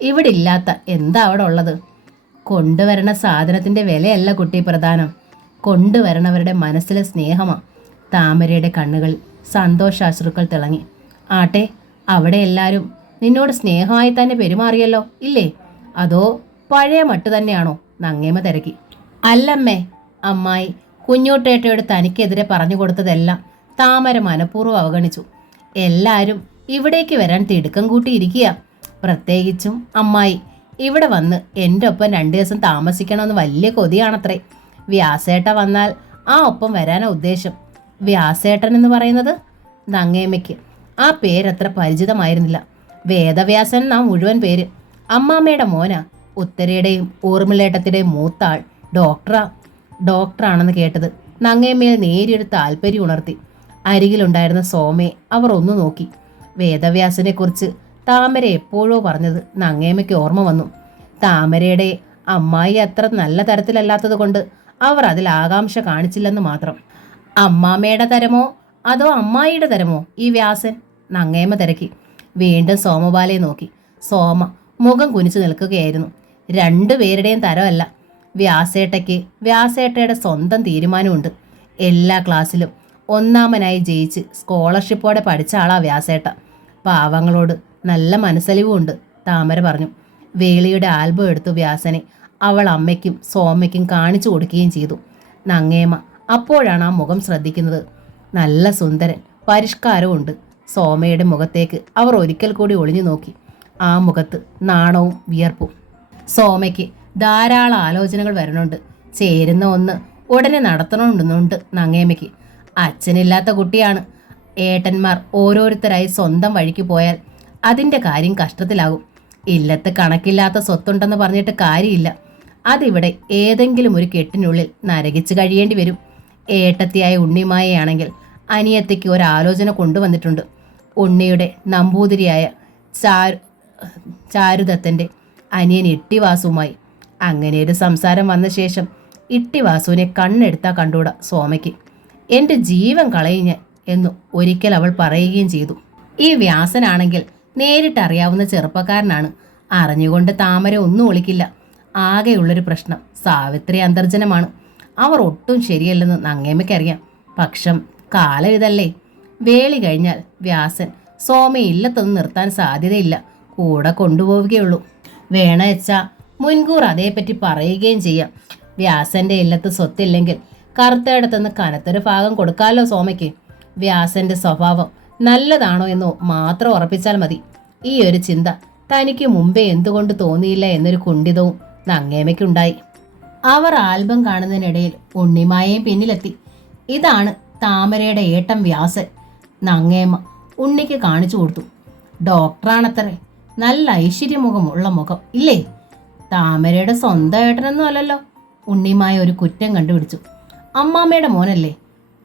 ഇവിടെ ഇല്ലാത്ത എന്താ അവിടെ ഉള്ളത്? കൊണ്ടുവരണ സാധനത്തിൻ്റെ വിലയല്ല കുട്ടി പ്രധാനം, കൊണ്ടുവരണവരുടെ മനസ്സിലെ സ്നേഹമാണ്. താമരയുടെ കണ്ണുകളിൽ സന്തോഷാശ്രുക്കൾ തിളങ്ങി. ആട്ടെ, അവിടെ എല്ലാവരും നിന്നോട് സ്നേഹമായി തന്നെ പെരുമാറിയല്ലോ ഇല്ലേ? അതോ പഴയ മട്ട് തന്നെയാണോ? നങ്ങേമ്മ തിരക്കി. അല്ലമ്മേ. അമ്മായി കുഞ്ഞൂട്ടേട്ടയോട് തനിക്കെതിരെ പറഞ്ഞു കൊടുത്തതെല്ലാം താമര മനഃപൂർവ്വം അവഗണിച്ചു. എല്ലാവരും ഇവിടേക്ക് വരാൻ തിടുക്കം കൂട്ടിയിരിക്കുക. പ്രത്യേകിച്ചും അമ്മായി. ഇവിടെ വന്ന് എൻ്റെ ഒപ്പം 2 ദിവസം താമസിക്കണമെന്ന് വലിയ കൊതിയാണത്രേ. വ്യാസേട്ട വന്നാൽ ആ ഒപ്പം വരാനാ ഉദ്ദേശം. വ്യാസേട്ടൻ എന്ന് പറയുന്നത്? നങ്ങേമ്മയ്ക്ക് ആ പേരത്ര പരിചിതമായിരുന്നില്ല. വേദവ്യാസൻ എന്നാ മുഴുവൻ പേര്. അമ്മാമ്മയുടെ മോനാ. ഉത്തരയുടെയും ഊർമിളേട്ടത്തിൻ്റെയും മൂത്താൾ ഡോക്ടറാണെന്ന് കേട്ടത് നങ്ങേമ്മയിൽ നേരിയൊരു താല്പര്യം ഉണർത്തി. അരികിലുണ്ടായിരുന്ന സോമയെ അവർ ഒന്നു നോക്കി. വേദവ്യാസനെക്കുറിച്ച് താമര എപ്പോഴോ പറഞ്ഞത് നങ്ങേമ്മയ്ക്ക് ഓർമ്മ വന്നു. താമരയുടെ അമ്മായി അത്ര നല്ല തരത്തിലല്ലാത്തത് കൊണ്ട് അവർ അതിൽ ആകാംക്ഷ കാണിച്ചില്ലെന്ന് മാത്രം. അമ്മാമ്മയുടെ തരമോ അതോ അമ്മായിയുടെ തരമോ ഈ വ്യാസൻ? നങ്ങേമ്മ തിരക്കി. വീണ്ടും സോമബാലയെ നോക്കി. സോമ മുഖം കുനിച്ചു നിൽക്കുകയായിരുന്നു. 2 പേരുടെയും തരമല്ല. വ്യാസേട്ടയുടെ സ്വന്തം തീരുമാനമുണ്ട്. എല്ലാ ക്ലാസ്സിലും ഒന്നാമനായി ജയിച്ച് സ്കോളർഷിപ്പോടെ പഠിച്ച ആളാ വ്യാസേട്ട. പാവങ്ങളോട് നല്ല മനസ്സലിവുമുണ്ട്, താമര പറഞ്ഞു. വേളിയുടെ ആൽബം എടുത്തു വ്യാസനെ അവൾ അമ്മയ്ക്കും സോമയ്ക്കും കാണിച്ചു കൊടുക്കുകയും ചെയ്തു. നങ്ങേമ്മ അപ്പോഴാണ് ആ മുഖം ശ്രദ്ധിക്കുന്നത്. നല്ല സുന്ദരൻ, പരിഷ്കാരവുമുണ്ട്. സോമയുടെ മുഖത്തേക്ക് അവർ ഒരിക്കൽ കൂടി ഒളിഞ്ഞു നോക്കി. ആ മുഖത്ത് നാണവും വിയർപ്പും. സോമയ്ക്ക് ധാരാളം ആലോചനകൾ വരണുണ്ട്. ചേരുന്ന ഒന്ന് ഉടനെ നടത്തണമെന്നുണ്ട് നങ്ങേമ്മയ്ക്ക്. അച്ഛനില്ലാത്ത കുട്ടിയാണ്. ഏട്ടന്മാർ ഓരോരുത്തരായി സ്വന്തം വഴിക്ക് പോയാൽ അതിൻ്റെ കാര്യം കഷ്ടത്തിലാകും. ഇല്ലത്ത് കണക്കില്ലാത്ത സ്വത്തുണ്ടെന്ന് പറഞ്ഞിട്ട് കാര്യമില്ല. അതിവിടെ ഏതെങ്കിലും ഒരു കെട്ടിനുള്ളിൽ നരകിച്ച് കഴിയേണ്ടി വരും. ഏട്ടത്തിയായ ഉണ്ണിമായയാണെങ്കിൽ അനിയത്തിക്ക് ഒരാലോചന കൊണ്ടുവന്നിട്ടുണ്ട്. ഉണ്ണിയുടെ നമ്പൂതിരിയായ ചാരുദത്തൻ്റെ അനിയൻ ഇട്ടിവാസുവുമായി. അങ്ങനെ ഒരു സംസാരം വന്ന ശേഷം ഇട്ടിവാസുവിനെ കണ്ണെടുത്താൽ കണ്ടുകൂടാ സോമയ്ക്ക്. എൻ്റെ ജീവൻ കളയും ഞാൻ എന്നു ഒരിക്കൽ അവൾ പറയുകയും ചെയ്തു. ഈ വ്യാസനാണെങ്കിൽ നേരിട്ടറിയാവുന്ന ചെറുപ്പക്കാരനാണ്. അറിഞ്ഞുകൊണ്ട് താമര ഒന്നും ഒളിക്കില്ല. ആകെയുള്ളൊരു പ്രശ്നം സാവിത്രി അന്തർജനമാണ്. അവർ ഒട്ടും ശരിയല്ലെന്ന് നങ്ങേമ്മയ്ക്കറിയാം. പക്ഷം കാലം ഇതല്ലേ. വേളി കഴിഞ്ഞാൽ വ്യാസൻ സോമയെ ഇല്ലത്തൊന്നും നിർത്താൻ സാധ്യതയില്ല, കൂടെ കൊണ്ടുപോവുകയുള്ളൂ. വേണവെച്ചാ മുൻകൂർ അതേപ്പറ്റി പറയുകയും ചെയ്യാം. വ്യാസന്റെ ഇല്ലത്ത് സ്വത്തില്ലെങ്കിൽ കറുത്തയിടത്തുനിന്ന് കനത്തൊരു ഭാഗം കൊടുക്കാമല്ലോ സോമയ്ക്ക്. വ്യാസന്റെ സ്വഭാവം നല്ലതാണോ എന്നോ മാത്രം ഉറപ്പിച്ചാൽ മതി. ഈ ഒരു ചിന്ത തനിക്ക് മുമ്പേ എന്തുകൊണ്ട് തോന്നിയില്ല എന്നൊരു കുണ്ഠിതവും നങ്ങേമയ്ക്കുണ്ടായി. അവർ ആൽബം കാണുന്നതിനിടയിൽ ഉണ്ണിമായയും പിന്നിലെത്തി. ഇതാണ് താമരയുടെ ഏട്ടൻ വ്യാസൻ. നങ്ങേമ്മ ഉണ്ണിക്ക് കാണിച്ചു കൊടുത്തു. ഡോക്ടറാണത്രേ, നല്ല ഐശ്വര്യമുഖമുള്ള മുഖം ഇല്ലേ? താമരയുടെ സ്വന്തം ഏട്ടനൊന്നും അല്ലല്ലോ. ഉണ്ണിമായ ഒരു കുറ്റം കണ്ടുപിടിച്ചു. അമ്മാമ്മയുടെ മോനല്ലേ,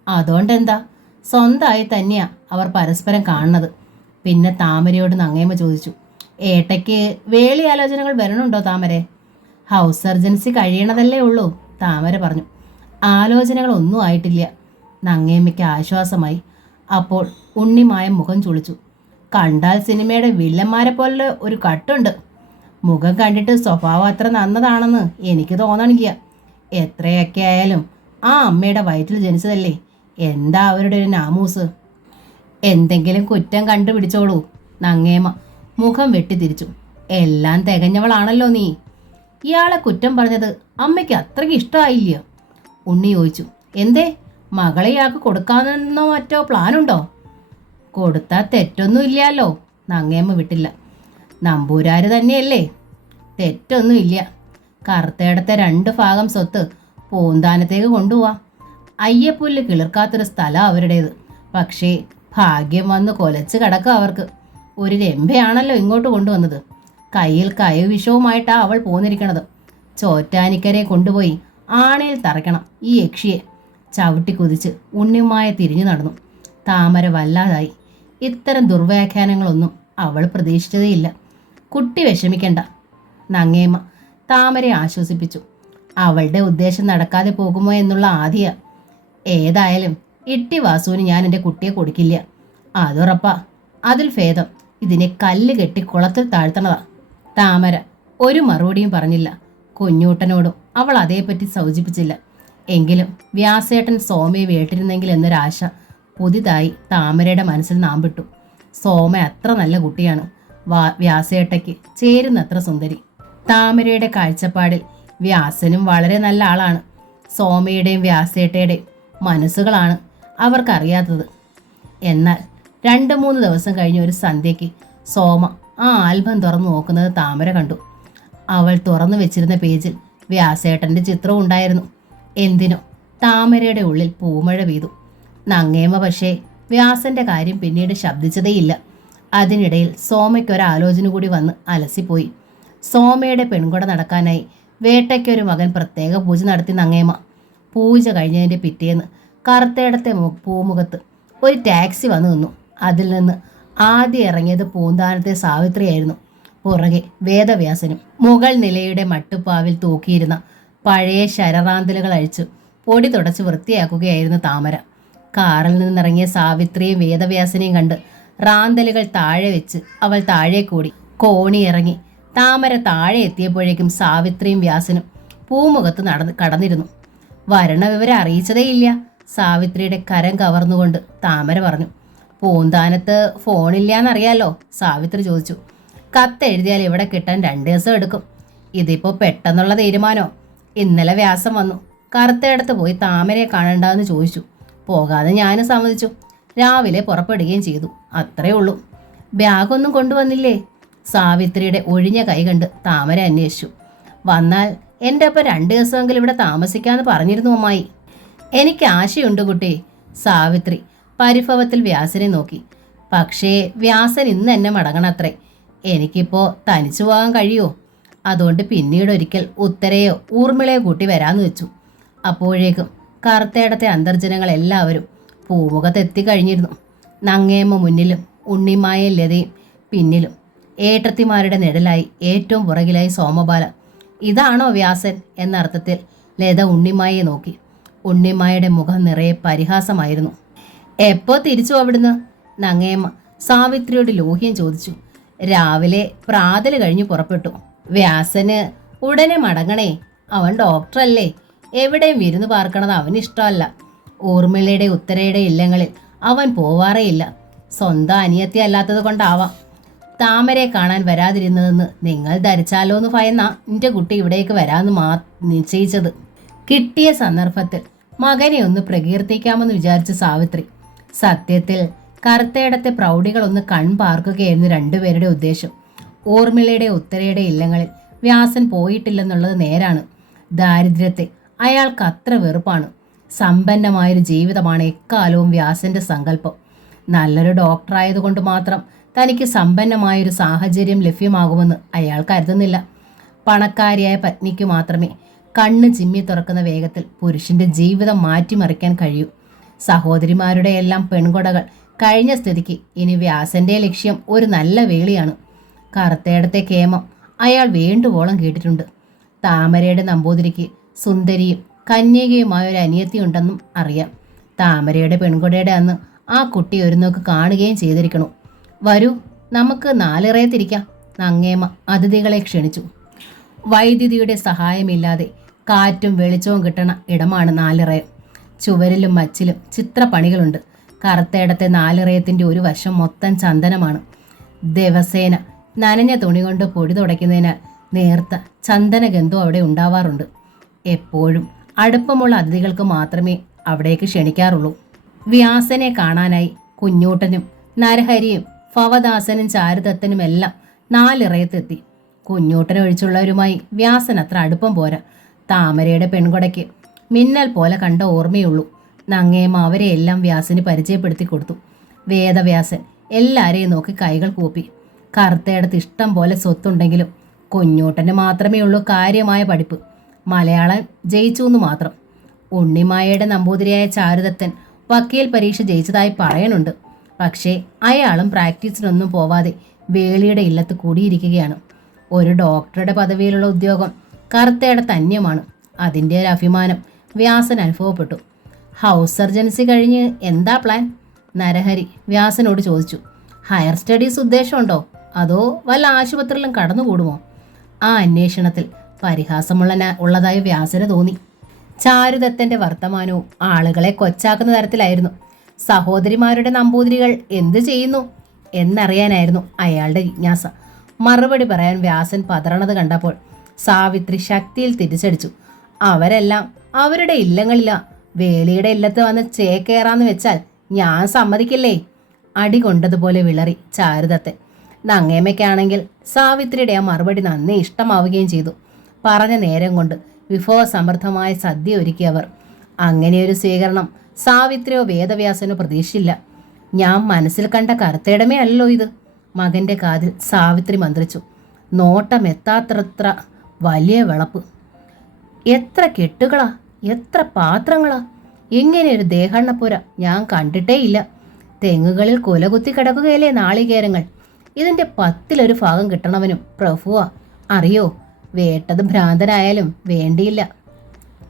അതുകൊണ്ടെന്താ, സ്വന്തമായി തന്നെയാ അവർ പരസ്പരം കാണുന്നത്. പിന്നെ താമരയോട് നങ്ങേമ്മ ചോദിച്ചു, ഏട്ടയ്ക്ക് വേളി ആലോചനകൾ വരണുണ്ടോ താമരെ? ഹൗസ് സർജൻസി കഴിയണതല്ലേ ഉള്ളൂ, താമര പറഞ്ഞു. ആലോചനകളൊന്നും ആയിട്ടില്ല. നങ്ങേമ്മയ്ക്ക് ആശ്വാസമായി. അപ്പോൾ ഉണ്ണിമായ മുഖം ചുളിച്ചു. കണ്ടാൽ സിനിമയുടെ വില്ലന്മാരെ പോലെ ഒരു കട്ടുണ്ട്. മുഖം കണ്ടിട്ട് സ്വഭാവം അത്ര നന്നതാണെന്ന് എനിക്ക് തോന്നണില്ല. എത്രയൊക്കെ ആയാലും ആ അമ്മയുടെ വയറ്റിൽ ജനിച്ചതല്ലേ, എന്താ അവരുടെ ഒരു നാമൂസ്? എന്തെങ്കിലും കുറ്റം കണ്ടുപിടിച്ചോളൂ, നങ്ങേമ്മ മുഖം വെട്ടിത്തിരിച്ചു. എല്ലാം തികഞ്ഞവളാണല്ലോ നീ. ഇയാളെ കുറ്റം പറഞ്ഞത് അമ്മയ്ക്ക് അത്രയ്ക്ക് ഇഷ്ടമായില്ല. ഉണ്ണി ചോദിച്ചു. എന്തേ, മകളെ ഇയാൾക്ക് കൊടുക്കാമെന്നോ മറ്റോ പ്ലാനുണ്ടോ? കൊടുത്താൽ തെറ്റൊന്നും ഇല്ലല്ലോ, നങ്ങേമ്മ വിട്ടില്ല. നമ്പൂരാര് തന്നെയല്ലേ, തെറ്റൊന്നുമില്ല. കറുത്തേടത്തെ 2 ഭാഗം സ്വത്ത് പൂന്താനത്തേക്ക് കൊണ്ടുപോവാം. അയ്യപ്പുല്ല് കിളിർക്കാത്തൊരു സ്ഥലം അവരുടേത്. പക്ഷേ ഭാഗ്യം വന്ന് കൊലച്ച് കിടക്കുക അവർക്ക്. ഒരു രംഭയാണല്ലോ ഇങ്ങോട്ട് കൊണ്ടുവന്നത്. കയ്യിൽ കയവിഷവുമായിട്ടാ അവൾ പോന്നിരിക്കണത്. ചോറ്റാനിക്കരെ കൊണ്ടുപോയി ആണയിൽ തറയ്ക്കണം ഈ യക്ഷിയെ. ചവിട്ടി കുതിച്ച് ഉണ്ണിമായ തിരിഞ്ഞു നടന്നു. താമര വല്ലാതായി. ഇത്തരം ദുർവ്യാഖ്യാനങ്ങളൊന്നും അവൾ പ്രതീക്ഷിച്ചതേയില്ല. കുട്ടി വിഷമിക്കണ്ട, നങ്ങേമ്മ താമരയെ ആശ്വസിപ്പിച്ചു. അവളുടെ ഉദ്ദേശം നടക്കാതെ പോകുമോ എന്നുള്ള ആദിയ. ഏതായാലും ഇട്ടി വാസുവിന് ഞാൻ എൻ്റെ കുട്ടിയെ കൊടുക്കില്ല, അതുറപ്പാ. അതിൽ ഭേദം ഇതിനെ കല്ല് കെട്ടി കുളത്തിൽ താഴ്ത്തണതാ. താമര ഒരു മറുപടിയും പറഞ്ഞില്ല. കുഞ്ഞൂട്ടനോടും അവൾ അതേപ്പറ്റി സൂചിപ്പിച്ചില്ല. എങ്കിലും വ്യാസേട്ടൻ സോമയെ വേട്ടിരുന്നെങ്കിൽ എന്നൊരാശ പുതിയതായി താമരയുടെ മനസ്സിൽ നാമ്പിട്ടു. സോമ അത്ര നല്ല കുട്ടിയാണ്, വ്യാസേട്ടയ്ക്ക് ചേരുന്നത്ര സുന്ദരി. താമരയുടെ കാഴ്ചപ്പാടിൽ വ്യാസനും വളരെ നല്ല ആളാണ്. സോമയുടെയും വ്യാസേട്ടയുടെയും മനസ്സുകളാണ് അവർക്കറിയാത്തത്. എന്നാൽ 2-3 ദിവസം കഴിഞ്ഞ ഒരു സന്ധ്യയ്ക്ക് സോമ ആ ആൽബം തുറന്നു നോക്കുന്നത് താമര കണ്ടു. അവൾ തുറന്നു വെച്ചിരുന്ന പേജിൽ വ്യാസേട്ടൻ്റെ ചിത്രവും ഉണ്ടായിരുന്നു. എന്തിനോ താമരയുടെ ഉള്ളിൽ പൂമഴ പെയ്തു. നങ്ങേമ്മ പക്ഷേ വ്യാസന്റെ കാര്യം പിന്നീട് ശബ്ദിച്ചതേയില്ല. അതിനിടയിൽ സോമയ്ക്കൊരാലോചന കൂടി വന്ന് അലസിപ്പോയി. സോമയുടെ പെൺകുട നടക്കാനായി വേട്ടയ്ക്കൊരു മകൻ പ്രത്യേക പൂജ നടത്തി നങ്ങേമ്മ. പൂജ കഴിഞ്ഞതിൻ്റെ പിറ്റേന്ന് കറുത്തേടത്തെ പൂമുഖത്ത് ഒരു ടാക്സി വന്നു നിന്നു. അതിൽ നിന്ന് ആദ്യം ഇറങ്ങിയത് പൂന്താനത്തെ സാവിത്രിയായിരുന്നു. പുറകെ വേദവ്യാസനും. മുകൾ നിലയുടെ മട്ടുപ്പാവിൽ തൂക്കിയിരുന്ന പഴയ ശരറാന്തലുകൾ അഴിച്ച് പൊടി തുടച്ച് വൃത്തിയാക്കുകയായിരുന്നു താമര. കാറിൽ നിന്നിറങ്ങിയ സാവിത്രിയും വേദവ്യാസനെയും കണ്ട് റാന്തലുകൾ താഴെ വെച്ച് അവൾ താഴെ കൂടി. കോണി ഇറങ്ങി താമര താഴെ എത്തിയപ്പോഴേക്കും സാവിത്രിയും വ്യാസനും പൂമുഖത്ത് കടന്നിരുന്നു. വരണ വിവരം അറിയിച്ചതേയില്ല, സാവിത്രിയുടെ കരം കവർന്നുകൊണ്ട് താമര പറഞ്ഞു. പൂന്താനത്ത് ഫോണില്ലാന്നറിയാലോ, സാവിത്രി ചോദിച്ചു. കത്തെഴുതിയാൽ ഇവിടെ കിട്ടാൻ 2 ദിവസം എടുക്കും. ഇതിപ്പോൾ പെട്ടെന്നുള്ള തീരുമാനോ? ഇന്നലെ വ്യാസം വന്നു. കറുത്തയിടത്ത് പോയി താമരയെ കാണണ്ടെന്ന് ചോദിച്ചു. പോകാതെ ഞാനും സമ്മതിച്ചു. രാവിലെ പുറപ്പെടുകയും ചെയ്തു, അത്രേ ഉള്ളൂ. ബാഗൊന്നും കൊണ്ടുവന്നില്ലേ? സാവിത്രിയുടെ ഒഴിഞ്ഞ കൈ കണ്ട് താമര അന്വേഷിച്ചു. വന്നാൽ എൻ്റെ ഒപ്പം 2 ദിവസമെങ്കിലും ഇവിടെ താമസിക്കാമെന്ന് പറഞ്ഞിരുന്നു അമ്മായി. എനിക്ക് ആശയുണ്ട് കുട്ടി, സാവിത്രി പരിഭവത്തിൽ വ്യാസനെ നോക്കി. പക്ഷേ വ്യാസൻ ഇന്ന് എന്നെ മടങ്ങണത്രേ. എനിക്കിപ്പോൾ തനിച്ചു പോകാൻ കഴിയുമോ? അതുകൊണ്ട് പിന്നീടൊരിക്കൽ ഉത്തരയോ ഊർമിളയോ കൂട്ടി വരാമെന്ന് വെച്ചു. അപ്പോഴേക്കും കറുത്തേടത്തെ അന്തർജനങ്ങൾ എല്ലാവരും പൂമുഖത്തെത്തിക്കഴിഞ്ഞിരുന്നു. നങ്ങേമ്മ മുന്നിലും ഉണ്ണിമായയും ലതയും പിന്നിലും. ഏട്ടത്തിമാരുടെ നിഴലായി ഏറ്റവും പുറകിലായി സോമബാല. ഇതാണോ വ്യാസൻ എന്നർത്ഥത്തിൽ ലത ഉണ്ണിമായയെ നോക്കി. ഉണ്ണിമായയുടെ മുഖം നിറയെ പരിഹാസമായിരുന്നു. എപ്പോ തിരിച്ചു അവിടുന്ന്? നങ്ങേമ്മ സാവിത്രിയോട് ലോഹ്യം ചോദിച്ചു. രാവിലെ പ്രാതൽ കഴിഞ്ഞ് പുറപ്പെട്ടു. വ്യാസന് ഉടനെ മടങ്ങണേ, അവൻ ഡോക്ടറല്ലേ. എവിടെയും വിരുന്ന് പാർക്കണത് അവന് ഇഷ്ടമല്ല. ഊർമിളയുടെ ഉത്തരയുടെ ഇല്ലങ്ങളിൽ അവൻ പോവാറേയില്ല. സ്വന്തം അനിയത്തി അല്ലാത്തത് കൊണ്ടാവാം താമരയെ കാണാൻ വരാതിരുന്നതെന്ന് നിങ്ങൾ ധരിച്ചാലോ എന്ന് ഭയന്നാ എൻ്റെ കുട്ടി ഇവിടേക്ക് വരാമെന്ന് നിശ്ചയിച്ചത്. കിട്ടിയ സന്ദർഭത്തിൽ മകനെ ഒന്ന് പ്രകീർത്തിക്കാമെന്ന് വിചാരിച്ച സാവിത്രി സത്യത്തിൽ കറുത്തയിടത്തെ പ്രൗഢികളൊന്ന് കൺപാർക്കുകയായിരുന്നു രണ്ടുപേരുടെ ഉദ്ദേശം. ഊർമിളയുടെ ഉത്തരയുടെ ഇല്ലങ്ങളിൽ വ്യാസൻ പോയിട്ടില്ലെന്നുള്ളത് നേരാണ്. ദാരിദ്ര്യത്തെ അയാൾക്ക് അത്ര വെറുപ്പാണ്. സമ്പന്നമായൊരു ജീവിതമാണ് എക്കാലവും വ്യാസന്റെ സങ്കല്പം. നല്ലൊരു ഡോക്ടറായതുകൊണ്ട് മാത്രം തനിക്ക് സമ്പന്നമായൊരു സാഹചര്യം ലഭ്യമാകുമെന്ന് അയാൾ കരുതുന്നില്ല. പണക്കാരിയായ പത്നിക്ക് മാത്രമേ കണ്ണ് ചിമ്മി തുറക്കുന്ന വേഗത്തിൽ പുരുഷന്റെ ജീവിതം മാറ്റിമറിക്കാൻ കഴിയൂ. സഹോദരിമാരുടെ എല്ലാം പെൺകൊടകൾ കഴിഞ്ഞ സ്ഥിതിക്ക് ഇനി വ്യാസന്റെ ലക്ഷ്യം ഒരു നല്ല വേളിയാണ്. കറുത്തയിടത്തെ കേമം അയാൾ വേണ്ടുവോളം കേട്ടിട്ടുണ്ട്. താമരയുടെ നമ്പൂതിരിക്ക് സുന്ദരിയും കന്യകയുമായ ഒരു അനിയത്തിയുണ്ടെന്നും അറിയാം. താമരയുടെ പെൺകൊടയുടെ അന്ന് ആ കുട്ടി ഒരു നോക്ക് കാണുകയും ചെയ്തിരിക്കണു. വരൂ, നമുക്ക് നാലിറയത്തിരിക്കാം. നങ്ങേമ അതിഥികളെ ക്ഷണിച്ചു. വൈദ്യുതിയുടെ സഹായമില്ലാതെ കാറ്റും വെളിച്ചവും കിട്ടണ ഇടമാണ് നാലിറയം. ചുവരിലും മച്ചിലും ചിത്രപ്പണികളുണ്ട്. കറുത്തയിടത്തെ നാലിറയത്തിൻ്റെ ഒരു വശം മൊത്തം ചന്ദനമാണ്. ദിവസേന നനഞ്ഞ തുണി കൊണ്ട് പൊടി തുടയ്ക്കുന്നതിനാൽ നേർത്ത ചന്ദനഗന്ധം അവിടെ ഉണ്ടാവാറുണ്ട്. എപ്പോഴും അടുപ്പമുള്ള അതിഥികൾക്ക് മാത്രമേ അവിടേക്ക് ക്ഷണിക്കാറുള്ളൂ. വ്യാസനെ കാണാനായി കുഞ്ഞൂട്ടനും നരഹരിയും ഭവദാസനും ചാരുദത്തനുമെല്ലാം നാലിറയത്തെത്തി. കുഞ്ഞൂട്ടനൊഴിച്ചുള്ളവരുമായി വ്യാസൻ അത്ര അടുപ്പം പോരാ. താമരയുടെ പെൺകൊടയ്ക്ക് മിന്നൽ പോലെ കണ്ട ഓർമ്മയുള്ളൂ. നങ്ങേമ്മ അവരെയെല്ലാം വ്യാസന് പരിചയപ്പെടുത്തി കൊടുത്തു. വേദവ്യാസൻ എല്ലാവരെയും നോക്കി കൈകൾ കൂപ്പി. കറുത്തയിടത്ത് ഇഷ്ടം പോലെ സ്വത്തുണ്ടെങ്കിലും കുഞ്ഞൂട്ടന് മാത്രമേ ഉള്ളൂ കാര്യമായ പഠിപ്പ്. മലയാളം ജയിച്ചു എന്ന് മാത്രം. ഉണ്ണിമായയുടെ നമ്പൂതിരിയായ ചാരുദത്തൻ വക്കീൽ പരീക്ഷ ജയിച്ചതായി പറയുന്നുണ്ട്. പക്ഷേ അയാളും പ്രാക്ടീസിനൊന്നും പോവാതെ വേളിയുടെ ഇല്ലത്ത് കൂടിയിരിക്കുകയാണ്. ഒരു ഡോക്ടറുടെ പദവിയിലുള്ള ഉദ്യോഗം കറുത്തയിടത്ത് അന്യമാണ്. അതിൻ്റെ ഒരു അഭിമാനം വ്യാസൻ അനുഭവപ്പെട്ടു. ഹൗസ് സർജൻസി കഴിഞ്ഞ് എന്താ പ്ലാൻ? നരഹരി വ്യാസനോട് ചോദിച്ചു. ഹയർ സ്റ്റഡീസ് ഉദ്ദേശമുണ്ടോ, അതോ വല്ല ആശുപത്രിയിലും കടന്നുകൂടുമോ? ആ അന്വേഷണത്തിൽ ഉള്ളതായി വ്യാസന് തോന്നി. ചാരുദത്തന്റെ വർത്തമാനവും ആളുകളെ കൊച്ചാക്കുന്ന തരത്തിലായിരുന്നു. സഹോദരിമാരുടെ നമ്പൂതിരികൾ എന്തു ചെയ്യുന്നു എന്നറിയാനായിരുന്നു അയാളുടെ ജിജ്ഞാസ. മറുപടി പറയാൻ വ്യാസൻ പതറണത് കണ്ടപ്പോൾ സാവിത്രി ശക്തിയിൽ തിരിച്ചടിച്ചു. അവരെല്ലാം അവരുടെ ഇല്ലങ്ങളിലാ. വേളിയുടെ ഇല്ലത്ത് വന്ന് ചേക്കേറാന്ന് വെച്ചാൽ ഞാൻ സമ്മതിക്കില്ലേ? അടി കൊണ്ടതുപോലെ വിളറി ചാരുദത്തൻ. നങ്ങേമ്മയ്ക്കാണെങ്കിൽ സാവിത്രിയുടെ ആ മറുപടി നന്നേ ഇഷ്ടമാവുകയും ചെയ്തു. പറഞ്ഞ നേരം കൊണ്ട് വിഭവസമൃദ്ധമായ സദ്യ ഒരുക്കിയവർ. അങ്ങനെയൊരു സ്വീകരണം സാവിത്രിയോ വേദവ്യാസനോ പ്രതീക്ഷിച്ചില്ല. ഞാൻ മനസ്സിൽ കണ്ട കറുത്തയിടമേ അല്ലല്ലോ ഇത്. മകന്റെ കാതിൽ സാവിത്രി മന്ത്രിച്ചു. നോട്ടം എത്താത്രത്ര വലിയ വിളപ്പ്. എത്ര കെട്ടുകളാ, എത്ര പാത്രങ്ങളാ! ഇങ്ങനെയൊരു ദേഹണ്ണപ്പുര ഞാൻ കണ്ടിട്ടേയില്ല. തെങ്ങുകളിൽ കുലകുത്തി കിടക്കുകയല്ലേ നാളികേരങ്ങൾ. ഇതിൻ്റെ 10 ഭാഗം കിട്ടണവനും പ്രഭുവാ. അറിയോ, വേട്ടത് ഭ്രാന്തനായാലും വേണ്ടിയില്ല.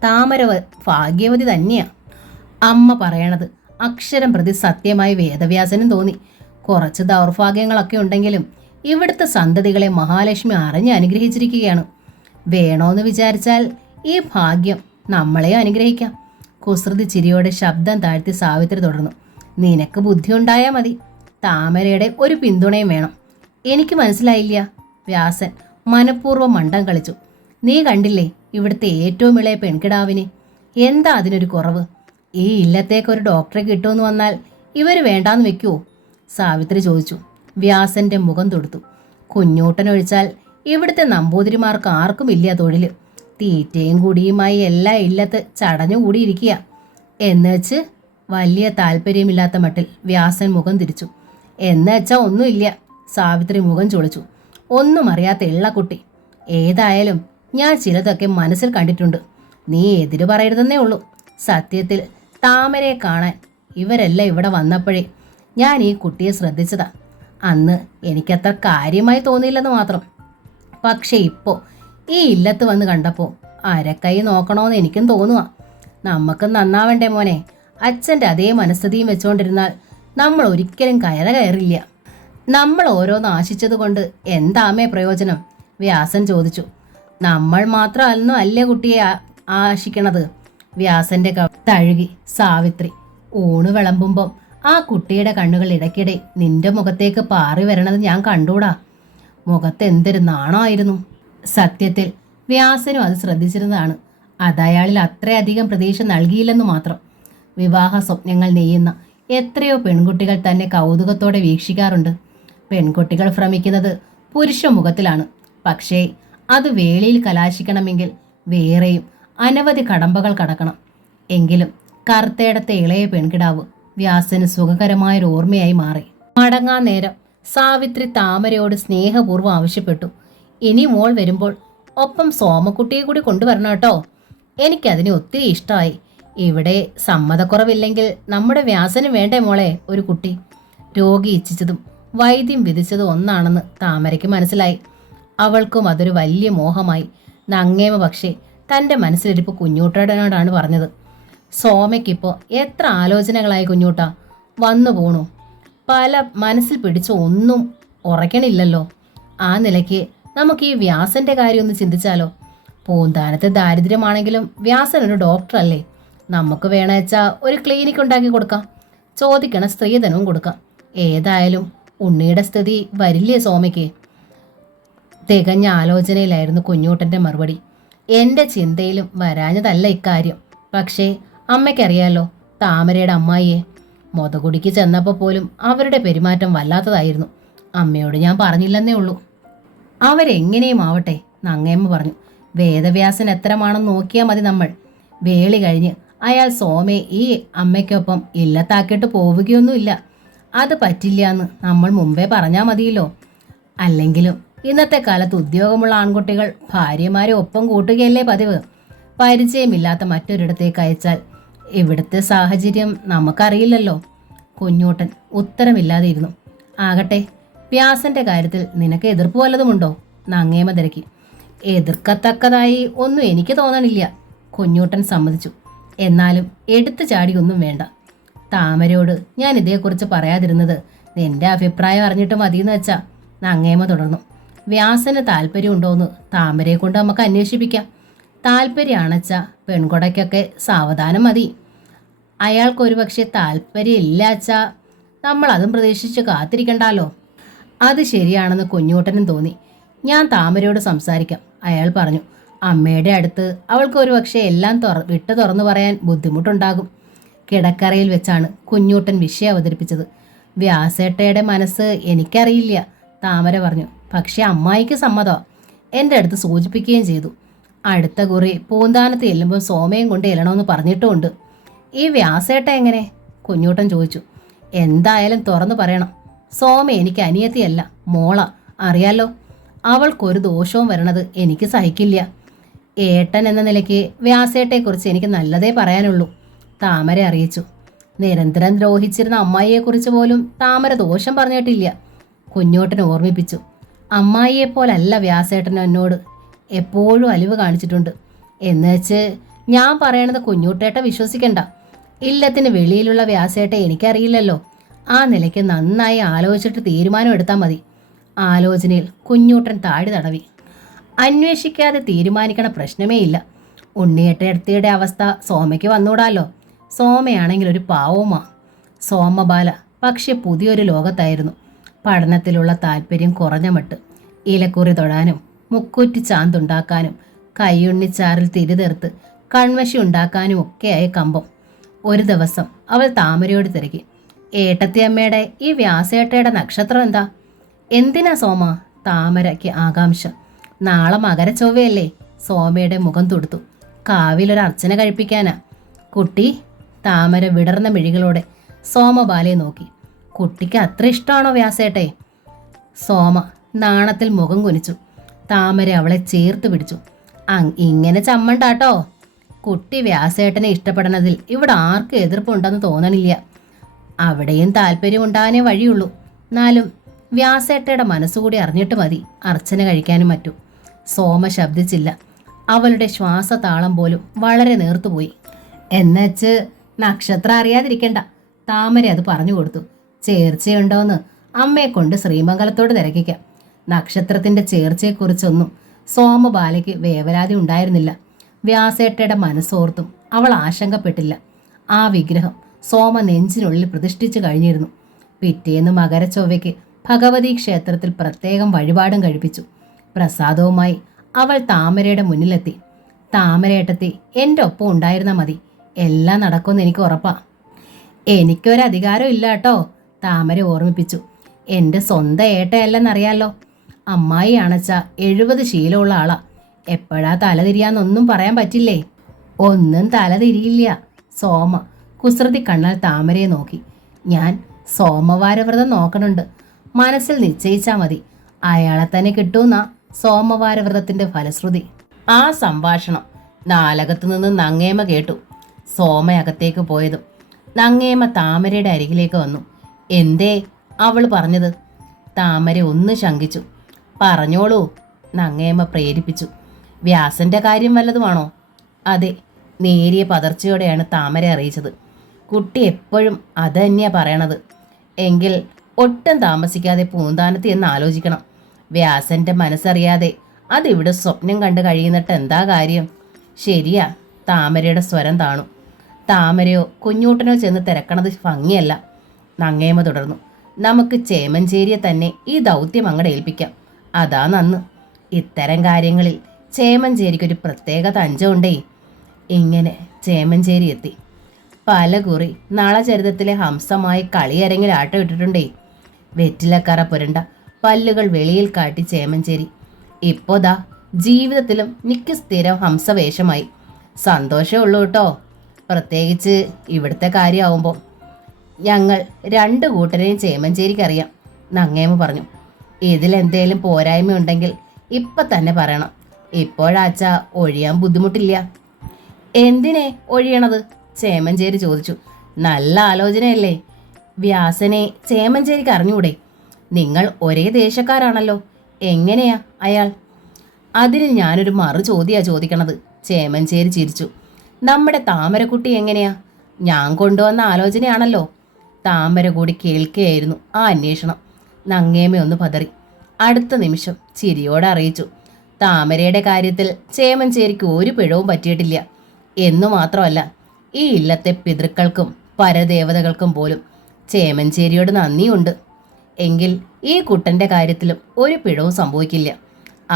താമര ഭാഗ്യവതി തന്നെയാ. അമ്മ പറയണത് അക്ഷരം പ്രതി സത്യമായി വേദവ്യാസനും തോന്നി. കുറച്ച് ദൗർഭാഗ്യങ്ങളൊക്കെ ഉണ്ടെങ്കിലും ഇവിടുത്തെ സന്തതികളെ മഹാലക്ഷ്മി അറിഞ്ഞ് അനുഗ്രഹിച്ചിരിക്കുകയാണ്. വേണോന്ന് വിചാരിച്ചാൽ ഈ ഭാഗ്യം നമ്മളെയും അനുഗ്രഹിക്കാം. കുസൃതി ചിരിയോടെ ശബ്ദം താഴ്ത്തി സാവിത്രി തുടർന്നു. നിനക്ക് ബുദ്ധിയുണ്ടായാൽ മതി. താമരയുടെ ഒരു പിന്തുണയും വേണം. എനിക്ക് മനസ്സിലായില്ല. വ്യാസൻ മനഃപൂർവ്വം മണ്ടം കളിച്ചു. നീ കണ്ടില്ലേ ഇവിടുത്തെ ഏറ്റവും ഇളയ പെൺകിടാവിനെ? എന്താ അതിനൊരു കുറവ്? ഈ ഇല്ലത്തേക്കൊരു ഡോക്ടറെ കിട്ടുമെന്ന് വന്നാൽ ഇവർ വേണ്ടാന്ന് വെക്കുവോ? സാവിത്രി ചോദിച്ചു. വ്യാസന്റെ മുഖം തൊടുത്തു. കുഞ്ഞൂട്ടനൊഴിച്ചാൽ ഇവിടുത്തെ നമ്പൂതിരിമാർക്ക് ആർക്കും ഇല്ല തൊഴിൽ. തീറ്റയും കുടിയുമായി എല്ലാ ഇല്ലത്ത് ചടഞ്ഞുകൂടിയിരിക്കുക. എന്നുവെച്ച് വലിയ താല്പര്യമില്ലാത്ത മട്ടിൽ വ്യാസൻ മുഖം തിരിച്ചു. എന്നുവെച്ചാൽ ഒന്നുമില്ല. സാവിത്രി മുഖം ചൊളിച്ചു. ഒന്നും അറിയാത്ത ഇള്ളക്കുട്ടി. ഏതായാലും ഞാൻ ചിലതൊക്കെ മനസ്സിൽ കണ്ടിട്ടുണ്ട്. നീ എതിര് പറയരുതെന്നേ ഉള്ളൂ. സത്യത്തിൽ താമരയെ കാണാൻ ഇവരെല്ലാം ഇവിടെ വന്നപ്പോഴേ ഞാൻ ഈ കുട്ടിയെ ശ്രദ്ധിച്ചതാ. അന്ന് എനിക്കത്ര കാര്യമായി തോന്നിയില്ലെന്ന് മാത്രം. പക്ഷെ ഇപ്പോൾ ഈ ഇല്ലത്ത് വന്ന് കണ്ടപ്പോൾ അരക്കൈ നോക്കണമെന്ന് എനിക്കും തോന്നുക. നമുക്ക് നന്നാവണ്ടേ മോനെ. അച്ഛൻ്റെ അതേ മനസ്ഥിതിയും വെച്ചുകൊണ്ടിരുന്നാൽ നമ്മൾ ഒരിക്കലും കയറില്ല. നമ്മൾ ഓരോന്ന് ആശിച്ചത് കൊണ്ട് എന്താമേ പ്രയോജനം? വ്യാസൻ ചോദിച്ചു. നമ്മൾ മാത്രമൊന്നും അല്ലേ കുട്ടിയെ ആശിക്കണത്? വ്യാസന്റെ തഴുകി സാവിത്രി. ഊണ് വിളമ്പുമ്പം ആ കുട്ടിയുടെ കണ്ണുകൾ ഇടയ്ക്കിടെ നിന്റെ മുഖത്തേക്ക് പാറി വരണത് ഞാൻ കണ്ടൂടാ. മുഖത്ത് എന്തൊരു നാണമായിരുന്നു. സത്യത്തിൽ വ്യാസനും അത് ശ്രദ്ധിച്ചിരുന്നതാണ്. അതയാളിൽ അത്രയധികം പ്രതീക്ഷ നൽകിയില്ലെന്ന് മാത്രം. വിവാഹ സ്വപ്നങ്ങൾ നെയ്യുന്ന എത്രയോ പെൺകുട്ടികൾ തന്നെ കൗതുകത്തോടെ വീക്ഷിക്കാറുണ്ട്. പെൺകുട്ടികൾ ഭ്രമിക്കുന്നത് പുരുഷ മുഖത്തിലാണ്. പക്ഷേ അത് വേളിയിൽ കലാശിക്കണമെങ്കിൽ വേറെയും അനവധി കടമ്പകൾ കടക്കണം. എങ്കിലും കറുത്തേടത്തെ ഇളയ പെൺകിടാവ് വ്യാസന് സുഖകരമായൊരു ഓർമ്മയായി മാറി. മടങ്ങാൻ നേരം സാവിത്രി താമരയോട് സ്നേഹപൂർവ്വം ആവശ്യപ്പെട്ടു, ഇനി മോൾ വരുമ്പോൾ ഒപ്പം സോമക്കുട്ടിയെ കൂടി കൊണ്ടുവരണം കേട്ടോ. എനിക്കതിനെ ഒത്തിരി ഇഷ്ടമായി. ഇവിടെ സമ്മതക്കുറവില്ലെങ്കിൽ നമ്മുടെ വ്യാസന് വേണ്ടേ മോളെ ഒരു കുട്ടി. രോഗി ഇച്ഛിച്ചതും വൈദ്യം വിധിച്ചതും ഒന്നാണെന്ന് താമരയ്ക്ക് മനസ്സിലായി. അവൾക്കും അതൊരു വലിയ മോഹമായി. നങ്ങേമ പക്ഷേ തൻ്റെ മനസ്സിലിരിപ്പ് കുഞ്ഞൂട്ടനോടാണ് പറഞ്ഞത്. സോമയ്ക്കിപ്പോൾ എത്ര ആലോചനകളായി കുഞ്ഞൂട്ട വന്നു പോണു. പല മനസ്സിൽ പിടിച്ച് ഒന്നും ഉറയ്ക്കണില്ലല്ലോ. ആ നിലയ്ക്ക് നമുക്ക് ഈ വ്യാസന്റെ കാര്യം ഒന്ന് ചിന്തിച്ചാലോ? പൂന്താനത്ത് ദാരിദ്ര്യമാണെങ്കിലും വ്യാസൻ ഒരു ഡോക്ടറല്ലേ. നമുക്ക് വേണേച്ചാൽ ഒരു ക്ലിനിക്ക് ഉണ്ടാക്കി കൊടുക്കാം. ചോദിക്കണ സ്ത്രീധനവും കൊടുക്കാം. ഏതായാലും ഉണ്ണിയുടെ സ്ഥിതി വരില്ലേ സോമയ്ക്ക്? തികഞ്ഞ ആലോചനയിലായിരുന്നു കുഞ്ഞൂട്ടൻ്റെ മറുപടി. എൻ്റെ ചിന്തയിലും വരാഞ്ഞതല്ല ഇക്കാര്യം. പക്ഷേ അമ്മയ്ക്കറിയാലോ താമരയുടെ അമ്മായിയെ. മൊതകുടിക്ക് ചെന്നപ്പോൾ പോലും അവരുടെ പെരുമാറ്റം വല്ലാത്തതായിരുന്നു. അമ്മയോട് ഞാൻ പറഞ്ഞില്ലെന്നേ ഉള്ളൂ. അവരെങ്ങനെയും ആവട്ടെ, നങ്ങേമ്മ പറഞ്ഞു. വേദവ്യാസൻ എത്രമാണെന്ന് നോക്കിയാൽ മതി നമ്മൾ. വേളി കഴിഞ്ഞ് അയാൾ സോമയെ ഈ അമ്മയ്ക്കൊപ്പം ഇല്ലത്താക്കിയിട്ട് പോവുകയൊന്നുമില്ല. അത് പറ്റില്ല എന്ന് നമ്മൾ മുമ്പേ പറഞ്ഞാൽ മതിയല്ലോ. അല്ലെങ്കിലും ഇന്നത്തെ കാലത്ത് ഉദ്യോഗമുള്ള ആൺകുട്ടികൾ ഭാര്യമാരെ ഒപ്പം കൂട്ടുകയല്ലേ പതിവ്. പരിചയമില്ലാത്ത മറ്റൊരിടത്തേക്ക് അയച്ചാൽ ഇവിടുത്തെ സാഹചര്യം നമുക്കറിയില്ലല്ലോ. കുഞ്ഞൂട്ടൻ ഉത്തരമില്ലാതെ ഇരുന്നു. ആകട്ടെ, വ്യാസന്റെ കാര്യത്തിൽ നിനക്ക് എതിർപ്പ് വല്ലതുമുണ്ടോ? നങ്ങേമ തിരക്കി. എതിർക്കത്തക്കതായി ഒന്നും എനിക്ക് തോന്നണില്ല, കുഞ്ഞൂട്ടൻ സമ്മതിച്ചു. എന്നാലും എടുത്തു ചാടിയൊന്നും വേണ്ട. താമരയോട് ഞാൻ ഇതേക്കുറിച്ച് പറയാതിരുന്നത് നിന്റെ അഭിപ്രായം അറിഞ്ഞിട്ട് മതിയെന്ന് വെച്ചാ. നങ്ങേമ തുടർന്നു. വ്യാസന് താല്പര്യമുണ്ടോയെന്ന് താമരയെ കൊണ്ട് നമുക്ക് അന്വേഷിപ്പിക്കാം. താല്പര്യമാണച്ച പെൺകൊടയ്ക്കൊക്കെ സാവധാനം മതി. അയാൾക്കൊരു പക്ഷേ താല്പര്യമില്ലാച്ചാ നമ്മൾ അതും പ്രതീക്ഷിച്ച് കാത്തിരിക്കണ്ടല്ലോ. അത് ശരിയാണെന്ന് കുഞ്ഞൂട്ടനും തോന്നി. ഞാൻ താമരയോട് സംസാരിക്കാം, അയാൾ പറഞ്ഞു. അമ്മയുടെ അടുത്ത് അവൾക്ക് ഒരു പക്ഷേ എല്ലാം വിട്ടു തുറന്നു പറയാൻ ബുദ്ധിമുട്ടുണ്ടാകും. കിടക്കറയിൽ വെച്ചാണ് കുഞ്ഞൂട്ടൻ വിഷയം അവതരിപ്പിച്ചത്. വ്യാസേട്ടയുടെ മനസ്സ് എനിക്കറിയില്ല, താമര പറഞ്ഞു. പക്ഷെ അമ്മായിക്ക് സമ്മതമാണ്. എൻ്റെ അടുത്ത് സൂചിപ്പിക്കുകയും ചെയ്തു. അടുത്ത കുറി പൂന്താനത്ത് ചെല്ലുമ്പോൾ സോമയും കൊണ്ട് ചെല്ലണമെന്ന് പറഞ്ഞിട്ടുമുണ്ട്. ഈ വ്യാസേട്ട എങ്ങനെ? കുഞ്ഞൂട്ടൻ ചോദിച്ചു. എന്തായാലും തുറന്നു പറയണം. സോമ എനിക്ക് അനിയത്തിയല്ല, മോള. അറിയാലോ, അവൾക്കൊരു ദോഷവും വരണത് എനിക്ക് സഹിക്കില്ല. ഏട്ടൻ എന്ന നിലയ്ക്ക് വ്യാസേട്ടയെക്കുറിച്ച് എനിക്ക് നല്ലതേ പറയാനുള്ളൂ, താമര അറിയിച്ചു. നിരന്തരം ദ്രോഹിച്ചിരുന്ന അമ്മായിയെക്കുറിച്ച് പോലും താമര ദോഷം പറഞ്ഞിട്ടില്ല, കുഞ്ഞൂട്ടൻ ഓർമ്മിപ്പിച്ചു. അമ്മായിയെപ്പോലല്ല വ്യാസേട്ടൻ എന്നോട് എപ്പോഴും അലിവ് കാണിച്ചിട്ടുണ്ട്. എന്നുവെച്ച് ഞാൻ പറയണത് കുഞ്ഞൂട്ടേട്ട വിശ്വസിക്കണ്ട. ഇല്ലത്തിന് വെളിയിലുള്ള വ്യാസേട്ട എനിക്കറിയില്ലല്ലോ. ആ നിലയ്ക്ക് നന്നായി ആലോചിച്ചിട്ട് തീരുമാനം എടുത്താൽ മതി. ആലോചനയിൽ കുഞ്ഞൂട്ടൻ താടി തടവി. അന്വേഷിക്കാതെ തീരുമാനിക്കണ പ്രശ്നമേ ഇല്ല. ഉണ്ണിയേട്ടയുടെ അവസ്ഥ സോമയ്ക്ക് വന്നൂടാലോ. സോമയാണെങ്കിൽ ഒരു പാവവുമാ. സോമബാല പക്ഷെ പുതിയൊരു ലോകത്തായിരുന്നു. പഠനത്തിലുള്ള താല്പര്യം കുറഞ്ഞ മട്ട്. ഇലക്കുറി തൊടാനും മുക്കൂറ്റി ചാന്തുണ്ടാക്കാനും കയ്യുണ്ണിച്ചാറിൽ തിരിതെറുത്ത് കൺവശി ഉണ്ടാക്കാനും ഒക്കെയായി കമ്പം. ഒരു ദിവസം അവൾ താമരയോട് തിരക്കി. ഏട്ടത്തിയമ്മയുടെ ഈ വ്യാസേട്ടയുടെ നക്ഷത്രം എന്താ? എന്തിനാ സോമ? താമരയ്ക്ക് ആകാംക്ഷ. നാളെ മകരച്ചൊവ്വയല്ലേ? സോമയുടെ മുഖം തുടുത്തു. കാവിലൊരു അർച്ചന കഴിപ്പിക്കാനാ കുട്ടി. താമര വിടർന്ന മിഴികളോടെ സോമബാലയെ നോക്കി. കുട്ടിക്ക് അത്ര ഇഷ്ടമാണോ വ്യാസേട്ടെ? സോമ നാണത്തിൽ മുഖം കുനിച്ചു. താമര അവളെ ചേർത്ത് പിടിച്ചു. ഇങ്ങനെ ചമ്മണ്ടാട്ടോ. കുട്ടി വ്യാസേട്ടനെ ഇഷ്ടപ്പെടണതിൽ ഇവിടെ ആർക്കും എതിർപ്പുണ്ടെന്ന് തോന്നണില്ല. അവിടെയും താല്പര്യം ഉണ്ടാകാനേ വഴിയുള്ളൂ. എന്നാലും വ്യാസേട്ടയുടെ മനസ്സുകൂടി അറിഞ്ഞിട്ട് മതി അർച്ചന കഴിക്കാനും മറ്റും. സോമ ശബ്ദിച്ചില്ല. അവളുടെ ശ്വാസതാളം പോലും വളരെ നേർത്തുപോയി. എന്നുവെച്ച് നക്ഷത്രം അറിയാതിരിക്കണ്ട, താമര അത് പറഞ്ഞു കൊടുത്തു. ചേർച്ചയുണ്ടോയെന്ന് അമ്മയെ കൊണ്ട് ശ്രീമംഗലത്തോട് തിരക്കിക്കാം. നക്ഷത്രത്തിൻ്റെ ചേർച്ചയെക്കുറിച്ചൊന്നും സോമബാലയ്ക്ക് വേവലാതി ഉണ്ടായിരുന്നില്ല. വ്യാസേട്ടയുടെ മനസ്സോർത്തും അവൾ ആശങ്കപ്പെട്ടില്ല. ആ വിഗ്രഹം സോമ നെഞ്ചിനുള്ളിൽ പ്രതിഷ്ഠിച്ചു കഴിഞ്ഞിരുന്നു. പിറ്റേന്ന് മകരച്ചൊവ്വയ്ക്ക് ഭഗവതി ക്ഷേത്രത്തിൽ പ്രത്യേകം വഴിപാടും കഴിപ്പിച്ചു. പ്രസാദവുമായി അവൾ താമരയുടെ മുന്നിലെത്തി. താമരയേട്ടത്തി എൻ്റെ ഒപ്പം ഉണ്ടായിരുന്നാൽ മതി, എല്ലാം നടക്കുമെന്ന് എനിക്ക് ഉറപ്പാ. എനിക്കൊരധികാരം ഇല്ല കേട്ടോ, താമര ഓർമ്മിപ്പിച്ചു. എൻ്റെ സ്വന്തം ഏട്ടയല്ലെന്നറിയാലോ. അമ്മായി അണച്ച 70 ശീലമുള്ള ആളാ. എപ്പോഴാ തലതിരിയാന്നൊന്നും പറയാൻ പറ്റില്ലേ. ഒന്നും തലതിരിയില്ല. സോമ കുസൃതി കണ്ണാൽ താമരയെ നോക്കി. ഞാൻ സോമവാരവ്രതം നോക്കണുണ്ട്. മനസ്സിൽ നിശ്ചയിച്ചാൽ മതി, അയാളെ തന്നെ കിട്ടൂന്നാ സോമവാരവ്രതത്തിന്റെ ഫലശ്രുതി. ആ സംഭാഷണം നാലകത്തു നിന്ന് നങ്ങേമ കേട്ടു. സോമയകത്തേക്ക് പോയതും നങ്ങേമ താമരയുടെ അരികിലേക്ക് വന്നു. എന്തേ അവൾ പറഞ്ഞത്? താമര ഒന്ന് ശങ്കിച്ചു. പറഞ്ഞോളൂ, നങ്ങേമ പ്രേരിപ്പിച്ചു. വ്യാസന്റെ കാര്യം വല്ലതുമാണോ? അതെ, നേരിയ പതർച്ചയോടെയാണ് താമര അറിയിച്ചത്. കുട്ടി എപ്പോഴും അത് തന്നെയാ പറയണത്. എങ്കിൽ ഒട്ടും താമസിക്കാതെ പൂന്താനത്ത് എന്ന് ആലോചിക്കണം. വ്യാസന്റെ മനസ്സറിയാതെ അതിവിടെ സ്വപ്നം കണ്ട് കഴിയുന്നിട്ട് എന്താ കാര്യം? ശരിയാ, താമരയുടെ സ്വരം താണു. താമരയോ കുഞ്ഞൂട്ടനോ ചെന്ന് തിരക്കണത് ഭംഗിയല്ല. നങ്ങേമ തുടർന്നു. നമുക്ക് ചേമഞ്ചേരിയെ തന്നെ ഈ ദൗത്യം അങ്ങടെ ഏൽപ്പിക്കാം. അതാ നന്ന്. ഇത്തരം കാര്യങ്ങളിൽ ചേമഞ്ചേരിക്കൊരു പ്രത്യേക തഞ്ചമുണ്ടേ. ഇങ്ങനെ ചേമഞ്ചേരി എത്തി. പല കുറി നളചരിതത്തിലെ ഹംസമായി കളിയരങ്ങിൽ ആട്ടം ഇട്ടിട്ടുണ്ടേ. വെറ്റിലക്കറ പുരണ്ട പല്ലുകൾ വെളിയിൽ കാട്ടി ചേമഞ്ചേരി. ഇപ്പോതാ ജീവിതത്തിലും നിക്ക് സ്ഥിരം ഹംസവേഷമായി. സന്തോഷമേ ഉള്ളൂ കേട്ടോ, പ്രത്യേകിച്ച് ഇവിടുത്തെ കാര്യമാവുമ്പോൾ. ഞങ്ങൾ 2 കൂട്ടരെയും ചേമഞ്ചേരിക്കറിയാം, നങ്ങേമ പറഞ്ഞു. ഇതിലെന്തേലും പോരായ്മയുണ്ടെങ്കിൽ ഇപ്പം തന്നെ പറയണം. ഇപ്പോഴാച്ച ഒഴിയാൻ ബുദ്ധിമുട്ടില്ല. എന്തിനെ ഒഴിയണത്? ചേമഞ്ചേരി ചോദിച്ചു. നല്ല ആലോചനയല്ലേ. വ്യാസനെ ചേമഞ്ചേരിക്ക് അറിഞ്ഞൂടെ? നിങ്ങൾ ഒരേ ദേശക്കാരാണല്ലോ. എങ്ങനെയാ അയാൾ? അതിന് ഞാനൊരു മറു ചോദ്യാ ചോദിക്കണത്. ചേമഞ്ചേരി ചിരിച്ചു. നമ്മുടെ താമരക്കുട്ടി എങ്ങനെയാ? ഞാൻ കൊണ്ടുവന്ന ആലോചനയാണല്ലോ. താമര കൂടി കേൾക്കുകയായിരുന്നു ആ അന്വേഷണം. നങ്ങേമയൊന്ന് പതറി. അടുത്ത നിമിഷം ചിരിയോടെ അറിയിച്ചു. താമരയുടെ കാര്യത്തിൽ ചേമഞ്ചേരിക്ക് ഒരു പിഴവും പറ്റിയിട്ടില്ല എന്നു മാത്രമല്ല, ഈ ഇല്ലത്തെ പിതൃക്കൾക്കും പരദേവതകൾക്കും പോലും ചേമഞ്ചേരിയോട് നന്ദിയുണ്ട്. എങ്കിൽ ഈ കുട്ടൻ്റെ കാര്യത്തിലും ഒരു പിഴവും സംഭവിക്കില്ല.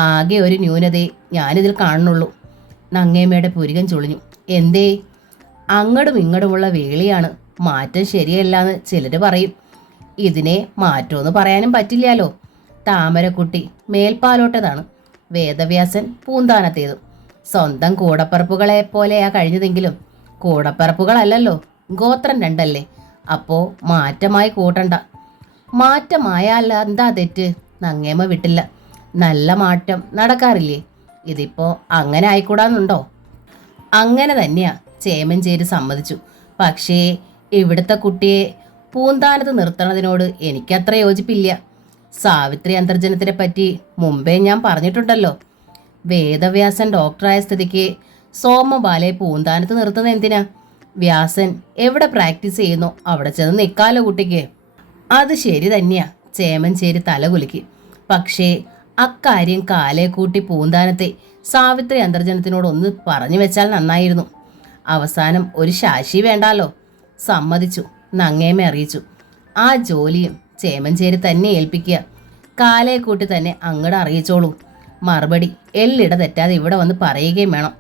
ആകെ ഒരു ന്യൂനതയെ ഞാനിതിൽ കാണുന്നുള്ളൂ. നങ്ങേമ്മയുടെ പുരികം ചുളിഞ്ഞു. എന്തേ? അങ്ങടും ഇങ്ങടുമുള്ള വേളിയാണ്. മാറ്റം ശരിയല്ലാന്ന് ചിലർ പറയും. ഇതിനെ മാറ്റമെന്ന് പറയാനും പറ്റില്ലല്ലോ. താമരക്കുട്ടി മേൽപ്പാലോട്ടതാണ്, വേദവ്യാസൻ പൂന്താനത്തേതും. സ്വന്തം കൂടപ്പറപ്പുകളെ പോലെയാ കഴിഞ്ഞതെങ്കിലും കൂടപ്പറപ്പുകളല്ലല്ലോ, ഗോത്രം 2 അല്ലേ. അപ്പോ മാറ്റമായി കൂട്ടണ്ട. മാറ്റമായല്ല എന്താ തെറ്റ്? നങ്ങേമ വിട്ടില്ല. നല്ല മാറ്റം നടക്കാറില്ലേ? ഇതിപ്പോ അങ്ങനെ ആയിക്കൂടാന്നുണ്ടോ? അങ്ങനെ തന്നെയാ, ചേമഞ്ചേരി സമ്മതിച്ചു. പക്ഷേ ഇവിടുത്തെ കുട്ടിയെ പൂന്താനത്ത് നിർത്തണതിനോട് എനിക്കത്ര യോജിപ്പില്ല. സാവിത്രി അന്തർജനത്തിനെ പറ്റി മുമ്പേ ഞാൻ പറഞ്ഞിട്ടുണ്ടല്ലോ. വേദവ്യാസൻ ഡോക്ടറായ സ്ഥിതിക്ക് സോമബാലയെ പൂന്താനത്ത് നിർത്തുന്നത് എന്തിനാ? വ്യാസൻ എവിടെ പ്രാക്ടീസ് ചെയ്യുന്നോ അവിടെ ചെന്ന് നിൽക്കാലോ കുട്ടിക്ക്. അത് ശരി തന്നെയാ, ചേമഞ്ചേരി തലകുലുക്കി. പക്ഷേ അക്കാര്യം കാലേ കൂട്ടി പൂന്താനത്തെ സാവിത്രി അന്തർജനത്തിനോടൊന്ന് പറഞ്ഞു വെച്ചാൽ നന്നായിരുന്നു. അവസാനം ഒരു ശാശി വേണ്ടാലോ. സമ്മതിച്ചു, നങ്ങേമ അറിയിച്ചു. ആ ജോലിയും ചേമഞ്ചേരി തന്നെ ഏൽപ്പിക്കുക. കാലേ കൂട്ടി തന്നെ അങ്ങോട്ട് അറിയിച്ചോളൂ. മറുപടി എല്ലിട തെറ്റാതെ ഇവിടെ വന്ന് പറയുകയും വേണം.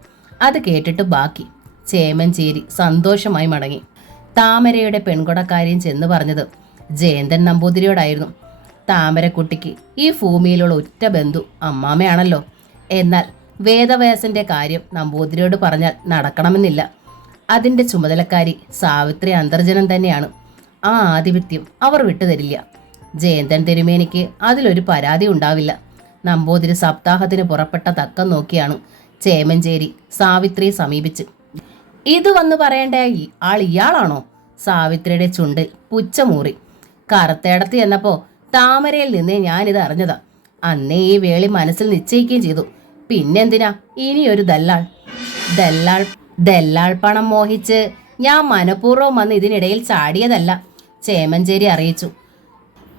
അത് കേട്ടിട്ട് ബാക്കി. ചേമഞ്ചേരി സന്തോഷമായി മടങ്ങി. താമരയുടെ പെൺകൊടക്കാര്യം ചെന്ന് പറഞ്ഞത് ജയന്തൻ നമ്പൂതിരിയോടായിരുന്നു. താമരക്കുട്ടിക്ക് ഈ ഭൂമിയിലുള്ള ഒറ്റ ബന്ധു അമ്മാമയാണല്ലോ. എന്നാൽ വേദവ്യാസന്റെ കാര്യം നമ്പൂതിരിയോട് പറഞ്ഞാൽ നടക്കണമെന്നില്ല. അതിൻ്റെ ചുമതലക്കാരി സാവിത്രി അന്തർജനം തന്നെയാണ്. ആ ആധിപത്യം അവർ വിട്ടുതരില്ല. ജയന്തൻ തിരുമേനിക്ക് അതിലൊരു പരാതി ഉണ്ടാവില്ല. നമ്പൂതിരി സപ്താഹത്തിന് പുറപ്പെട്ട തക്കം നോക്കിയാണ് ചേമഞ്ചേരി സാവിത്രിയെ സമീപിച്ച്. ഇത് വന്ന് പറയേണ്ട ആൾ ഇയാളാണോ? സാവിത്രിയുടെ ചുണ്ടിൽ പുച്ഛമൂറി. കറുത്തേടത്ത് എന്നപ്പോ താമരയിൽ നിന്നേ ഞാനിത് അറിഞ്ഞതാ. അന്നേ ഈ വേളി മനസ്സിൽ നിശ്ചയിക്കുകയും ചെയ്തു. പിന്നെന്തിനാ ഇനിയൊരു ദല്ലാൾ പണം മോഹിച്ച് ഞാൻ മനഃപൂർവ്വം വന്ന് ഇതിനിടയിൽ ചാടിയതല്ല, ചേമഞ്ചേരി അറിയിച്ചു.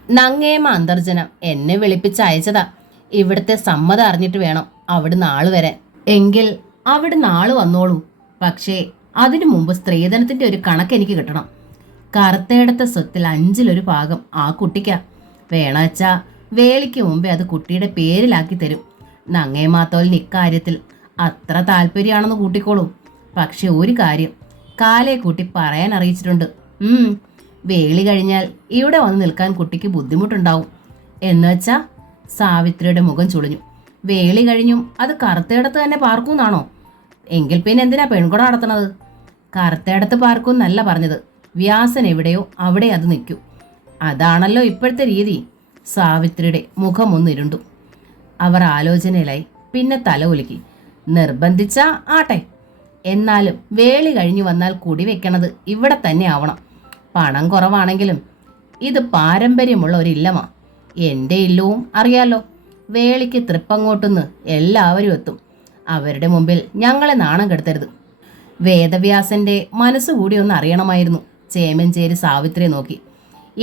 നങ്ങേമ അന്തർജനം എന്നെ വിളിപ്പിച്ച് അയച്ചതാ. ഇവിടുത്തെ സമ്മതം അറിഞ്ഞിട്ട് വേണം അവിടുന്ന് ആള് വരാൻ. എങ്കിൽ അവിടുന്ന് ആള് വന്നോളൂ. പക്ഷേ അതിനു മുമ്പ് സ്ത്രീധനത്തിന്റെ ഒരു കണക്ക് എനിക്ക് കിട്ടണം. കറുത്തയിടത്തെ സ്വത്തിൽ 5-1 ഭാഗം ആ കുട്ടിക്കാ. വേണവച്ചാ വേളിക്ക് മുമ്പേ അത് കുട്ടിയുടെ പേരിലാക്കി തരും. നങ്ങേമാത്തോലിന് ഇക്കാര്യത്തിൽ അത്ര താല്പര്യമാണെന്ന് കൂട്ടിക്കോളൂ. പക്ഷെ ഒരു കാര്യം കാലയെ കൂട്ടി പറയാൻ അറിയിച്ചിട്ടുണ്ട്. വേളി കഴിഞ്ഞാൽ ഇവിടെ വന്ന് നിൽക്കാൻ കുട്ടിക്ക് ബുദ്ധിമുട്ടുണ്ടാവും. എന്നുവെച്ചാ സാവിത്രിയുടെ മുഖം ചുളിഞ്ഞു. വേളി കഴിഞ്ഞും അത് കറുത്തയിടത്ത് തന്നെ പാർക്കൂന്നാണോ? എങ്കിൽ പിന്നെ എന്തിനാ പെൺകുട നടത്തണത്? കറുത്തയിടത്ത് പാർക്കൂന്നല്ല പറഞ്ഞത്. വ്യാസൻ എവിടെയോ അവിടെ അത് നിൽക്കൂ. അതാണല്ലോ ഇപ്പോഴത്തെ രീതി. സാവിത്രിയുടെ മുഖം ഒന്നിരുണ്ടു. അവർ ആലോചനയിലായി. പിന്നെ തല ഉലുക്കി. നിർബന്ധിച്ചാ ആട്ടെ, എന്നാലും വേളി കഴിഞ്ഞു വന്നാൽ കുടി വെക്കണത് ഇവിടെ തന്നെ ആവണം. പണം കുറവാണെങ്കിലും ഇത് പാരമ്പര്യമുള്ള ഒരു ഇല്ലമാ. എൻ്റെ ഇല്ലവും അറിയാലോ. വേളിക്ക് തൃപ്പങ്ങോട്ടുന്ന് എല്ലാവരും എത്തും. അവരുടെ മുമ്പിൽ ഞങ്ങളെ നാണം കെടുത്തരുത്. വേദവ്യാസന്റെ മനസ്സുകൂടി ഒന്ന് അറിയണമായിരുന്നു. ചേമഞ്ചേരി സാവിത്രിയെ നോക്കി.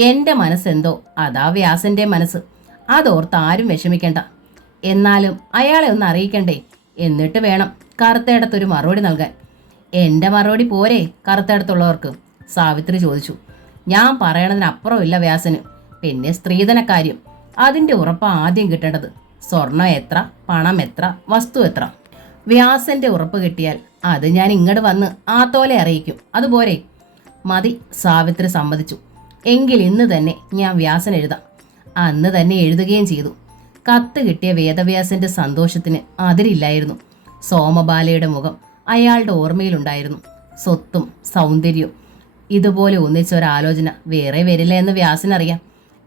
എൻ്റെ മനസ്സെന്തോ അതാ വ്യാസന്റെ മനസ്സ്. അതോർത്ത് ആരും വിഷമിക്കണ്ട. എന്നാലും അയാളെ ഒന്ന് അറിയിക്കണ്ടേ? എന്നിട്ട് വേണം കറുത്തയിടത്തൊരു മറുപടി നൽകാൻ. എൻ്റെ മറുപടി പോരെ കറുത്തയിടത്തുള്ളവർക്ക്? സാവിത്രി ചോദിച്ചു. ഞാൻ പറയണതിനപ്പുറമില്ല വ്യാസന്. പിന്നെ സ്ത്രീധനക്കാര്യം, അതിൻ്റെ ഉറപ്പ് ആദ്യം കിട്ടേണ്ടത്. സ്വർണം എത്ര, പണം എത്ര, വസ്തു എത്ര? വ്യാസന്റെ ഉറപ്പ് കിട്ടിയാൽ അത് ഞാൻ ഇങ്ങോട്ട് വന്ന് ആത്തോലെ അറിയിക്കും. അതുപോരെ? മതി, സാവിത്രി സമ്മതിച്ചു. എങ്കിൽ ഇന്ന് തന്നെ ഞാൻ വ്യാസൻ എഴുതാം. അന്ന് തന്നെ എഴുതുകയും ചെയ്തു. കത്ത് കിട്ടിയ വേദവ്യാസന്റെ സന്തോഷത്തിന് അതിരില്ലായിരുന്നു. സോമബാലയുടെ മുഖം അയാളുടെ ഓർമ്മയിലുണ്ടായിരുന്നു. സ്വത്തും സൗന്ദര്യവും ഇതുപോലെ ഒന്നിച്ച ഒരാലോചന വേറെ വരില്ല എന്ന് വ്യാസനറിയാം.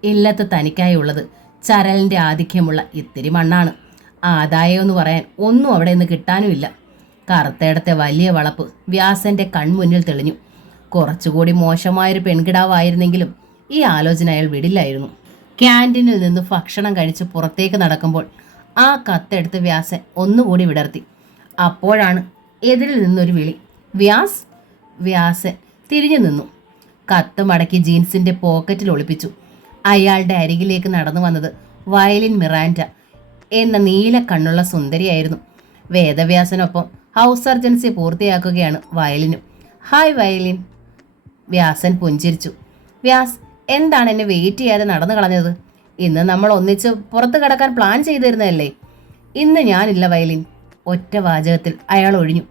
ഇല്ലത്ത് തനിക്കായുള്ളത് ചരലിന്റെ ആധിക്യമുള്ള ഇത്തിരി മണ്ണാണ്. ആദായമെന്ന് പറയാൻ ഒന്നും അവിടെ നിന്ന് കിട്ടാനുമില്ല. കറുത്തയിടത്തെ വലിയ വളപ്പ് വ്യാസന്റെ കൺമുന്നിൽ തെളിഞ്ഞു. കുറച്ചുകൂടി മോശമായൊരു പെൺകിടാവായിരുന്നെങ്കിലും ഈ ആലോചന അയാൾ വിടില്ലായിരുന്നു. ക്യാൻറ്റീനിൽ നിന്ന് ഭക്ഷണം കഴിച്ച് പുറത്തേക്ക് നടക്കുമ്പോൾ ആ കത്തെടുത്ത് വ്യാസൻ ഒന്നുകൂടി വിടർത്തി. അപ്പോഴാണ് എതിരിൽ നിന്നൊരു വിളി. വ്യാസ്! വ്യാസൻ തിരിഞ്ഞു നിന്നു. കത്ത് മടക്കി ജീൻസിന്റെ പോക്കറ്റിൽ ഒളിപ്പിച്ചു. അയാളുടെ അരികിലേക്ക് നടന്നു വന്നത് വയലിൻ മിറാൻഡ എന്ന നീല കണ്ണുള്ള സുന്ദരിയായിരുന്നു. വേദവ്യാസനൊപ്പം ഹൗസ് സർജൻസി പൂർത്തിയാക്കുകയാണ് വയലിനും. Hi Violin! വ്യാസൻ പുഞ്ചിരിച്ചു. വ്യാസ്, എന്താണ് എന്നെ വെയിറ്റ് ചെയ്യാതെ നടന്നു കളഞ്ഞത്? ഇന്ന് നമ്മൾ ഒന്നിച്ച് പുറത്ത് കിടക്കാൻ പ്ലാൻ ചെയ്തിരുന്നതല്ലേ? ഇന്ന് ഞാനില്ല വയലിൻ. ഒറ്റ വാചകത്തിൽ അയാൾ ഒഴിഞ്ഞു.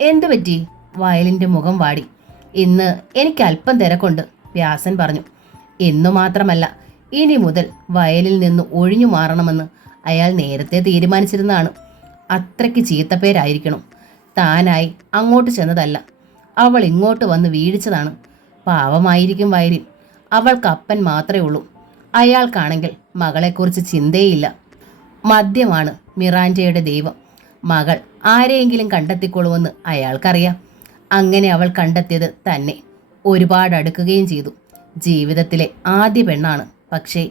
എന്തു പറ്റി? വയലിൻ്റെ മുഖം വാടി. ഇന്ന് എനിക്ക് അല്പം തിരക്കുണ്ട്, വ്യാസൻ പറഞ്ഞു. ഇന്നു മാത്രമല്ല, ഇനി മുതൽ വയലിൽ നിന്ന് ഒഴിഞ്ഞു മാറണമെന്ന് അയാൾ നേരത്തെ തീരുമാനിച്ചിരുന്നതാണ്. അത്രയ്ക്ക് ചീത്തപ്പേരായിരിക്കണം. താനായി അങ്ങോട്ട് ചെന്നതല്ല, അവൾ ഇങ്ങോട്ട് വന്ന് വീഴിച്ചതാണ്. പാവമായിരിക്കും വയലിൻ. അവൾക്ക് അപ്പൻ മാത്രമേ ഉള്ളൂ. അയാൾക്കാണെങ്കിൽ മകളെക്കുറിച്ച് ചിന്തയില്ല. മദ്യമാണ് മിറാൻഡയുടെ ദൈവം. മകൾ ആരെയെങ്കിലും കണ്ടെത്തിക്കൊള്ളുമെന്ന് അയാൾക്കറിയാം. അങ്ങനെ അവൾ കണ്ടെത്തിയത് തന്നെ. ഒരുപാട് അടുക്കുകയും ചെയ്തു. ജീവിതത്തിലെ ആദ്യ പെണ്ണാണ്. പക്ഷേ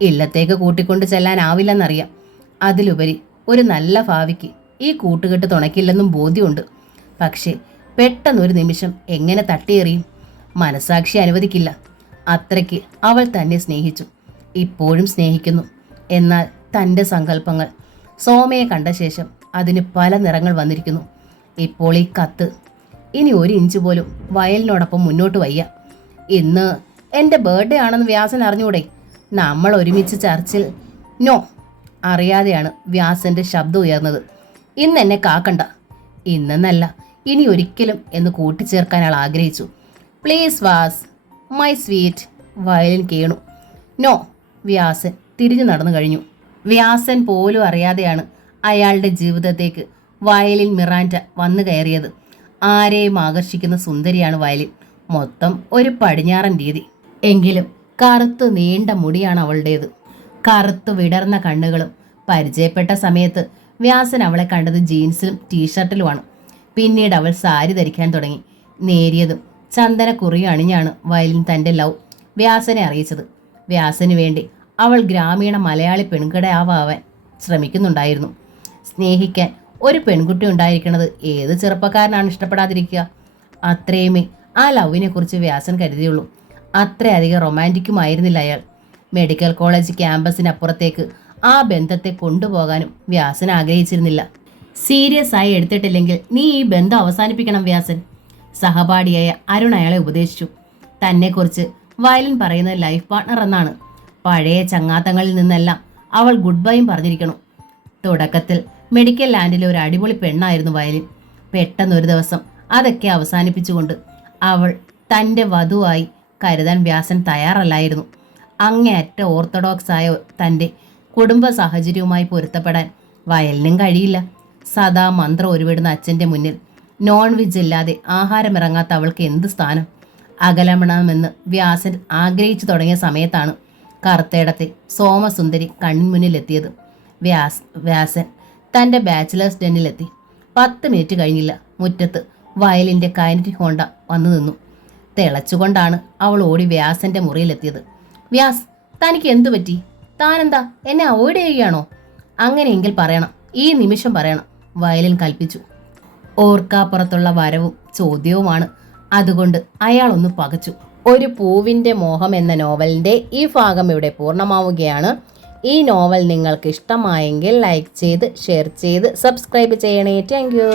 ഇല്ലത്തേക്ക് കൂട്ടിക്കൊണ്ട് ചെല്ലാനാവില്ലെന്നറിയാം. അതിലുപരി ഒരു നല്ല ഭാവിക്ക് ഈ കൂട്ടുകെട്ട് തുണയ്ക്കില്ലെന്നും ബോധ്യമുണ്ട്. പക്ഷേ പെട്ടെന്നൊരു നിമിഷം എങ്ങനെ തട്ടിയെറിയും? മനസാക്ഷി അനുവദിക്കില്ല. അത്രയ്ക്ക് അവൾ തന്നെ സ്നേഹിച്ചു, ഇപ്പോഴും സ്നേഹിക്കുന്നു. എന്നാൽ തൻ്റെ സങ്കല്പങ്ങൾ സോമയെ കണ്ട ശേഷം അതിന് പല നിറങ്ങൾ വന്നിരിക്കുന്നു. ഇപ്പോൾ ഈ കത്ത്. ഇനി 1 ഇഞ്ച് പോലും വയലിനോടൊപ്പം മുന്നോട്ട് വയ്യ. ഇന്ന് എൻ്റെ ബർത്ത്ഡേ ആണെന്ന് വ്യാസൻ അറിഞ്ഞൂടെ? നമ്മൾ ഒരുമിച്ച് ചർച്ചിൽ. നോ! അറിയാതെയാണ് വ്യാസന്റെ ശബ്ദം ഉയർന്നത്. ഇന്ന് എന്നെ കാക്കണ്ട. ഇന്നെന്നല്ല, ഇനി ഒരിക്കലും എന്ന് കൂട്ടിച്ചേർക്കാൻ അയാൾ ആഗ്രഹിച്ചു. Please Vas, my sweet. Violin കേണു. നോ! വ്യാസൻ തിരിഞ്ഞു നടന്നു കഴിഞ്ഞു. വ്യാസൻ പോലും അറിയാതെയാണ് അയാളുടെ ജീവിതത്തേക്ക് വയലിൻ മിറാൻഡ വന്നു കയറിയത്. ആരെയും ആകർഷിക്കുന്ന സുന്ദരിയാണ് വയലിൻ. മൊത്തം ഒരു പടിഞ്ഞാറൻ രീതി. എങ്കിലും കറുത്ത് നീണ്ട മുടിയാണ് അവളുടേത്. കറുത്തു വിടർന്ന കണ്ണുകളും. പരിചയപ്പെട്ട സമയത്ത് വ്യാസൻ അവളെ കണ്ടത് ജീൻസിലും ടീഷർട്ടിലുമാണ്. പിന്നീട് അവൾ സാരി ധരിക്കാൻ തുടങ്ങി. നേരിയതും ചന്ദനക്കുറിയും അണിഞ്ഞാണ് വയലിൻ തൻ്റെ ലവ് വ്യാസനെ അറിയിച്ചത്. വ്യാസന് വേണ്ടി അവൾ ഗ്രാമീണ മലയാളി പെൺകിടയാവാൻ ശ്രമിക്കുന്നുണ്ടായിരുന്നു. സ്നേഹിക്കാൻ ഒരു പെൺകുട്ടി ഉണ്ടായിരിക്കുന്നത് ഏത് ചെറുപ്പക്കാരനാണ് ഇഷ്ടപ്പെടാതിരിക്കുക? അത്രയുമേ ആ ലവിനെ കുറിച്ച് വ്യാസൻ കരുതിയുള്ളൂ. അത്രയധികം റൊമാൻറ്റിക്കുമായിരുന്നില്ല അയാൾ. മെഡിക്കൽ കോളേജ് ക്യാമ്പസിനപ്പുറത്തേക്ക് ആ ബന്ധത്തെ കൊണ്ടുപോകാനും വ്യാസൻ ആഗ്രഹിച്ചിരുന്നില്ല. സീരിയസ് ആയി എടുത്തിട്ടില്ലെങ്കിൽ നീ ഈ ബന്ധം അവസാനിപ്പിക്കണം വ്യാസൻ, സഹപാഠിയായ അരുൺ അയാളെ ഉപദേശിച്ചു. തന്നെക്കുറിച്ച് വയലിൻ പറയുന്നത് ലൈഫ് പാർട്ട്ണർ എന്നാണ്. പഴയ ചങ്ങാത്തങ്ങളിൽ നിന്നെല്ലാം അവൾ ഗുഡ് ബൈയും പറഞ്ഞിരിക്കണം. തുടക്കത്തിൽ മെഡിക്കൽ ലാൻഡിലെ ഒരു അടിപൊളി പെണ്ണായിരുന്നു വയലിൻ. പെട്ടെന്നൊരു ദിവസം അതൊക്കെ അവസാനിപ്പിച്ചുകൊണ്ട് അവൾ തൻ്റെ വധുവായി കരുതാൻ വ്യാസൻ തയ്യാറല്ലായിരുന്നു. അങ്ങേയറ്റ ഓർത്തഡോക്സ് ആയ തൻ്റെ കുടുംബ സാഹചര്യവുമായി പൊരുത്തപ്പെടാൻ വയലിനും കഴിയില്ല. സദാ മന്ത്രം ഉരുവിടുന്ന അച്ഛൻ്റെ മുന്നിൽ നോൺ വെജ് ഇല്ലാതെ ആഹാരമിറങ്ങാത്ത അവൾക്ക് എന്ത് സ്ഥാനം? അകലമണമെന്ന് വ്യാസൻ ആഗ്രഹിച്ചു തുടങ്ങിയ സമയത്താണ് കറുത്തേടത്തെ സോമസുന്ദരി കൺമുന്നിലെത്തിയത്. വ്യാസൻ തൻ്റെ ബാച്ചിലേഴ്സ് ഡെന്നിലെത്തി. 10 മിനിറ്റ് കഴിഞ്ഞില്ല, മുറ്റത്ത് വയലിൻ്റെ കൈനറ്റിക് ഹോണ്ട വന്നു നിന്നു. തിളച്ചുകൊണ്ടാണ് അവൾ ഓടി വ്യാസൻ്റെ മുറിയിലെത്തിയത്. വ്യാസ്, തനിക്ക് എന്തു പറ്റി? താനെന്താ എന്നെ അവോയ്ഡ് ചെയ്യുകയാണോ? അങ്ങനെയെങ്കിൽ പറയണം, ഈ നിമിഷം പറയണം, വയലിൻ കൽപ്പിച്ചു. ഓർക്കാപ്പുറത്തുള്ള വരവും ചോദ്യവുമാണ്. അതുകൊണ്ട് അയാളൊന്ന് പകച്ചു. ഒരു പൂവിൻ്റെ മോഹം എന്ന നോവലിൻ്റെ ഈ ഭാഗം ഇവിടെ പൂർണ്ണമാവുകയാണ്. ഈ നോവൽ നിങ്ങൾക്ക് ഇഷ്ടമായെങ്കിൽ ലൈക്ക് ചെയ്ത് ഷെയർ ചെയ്ത് സബ്സ്ക്രൈബ് ചെയ്യണേ. Thank you.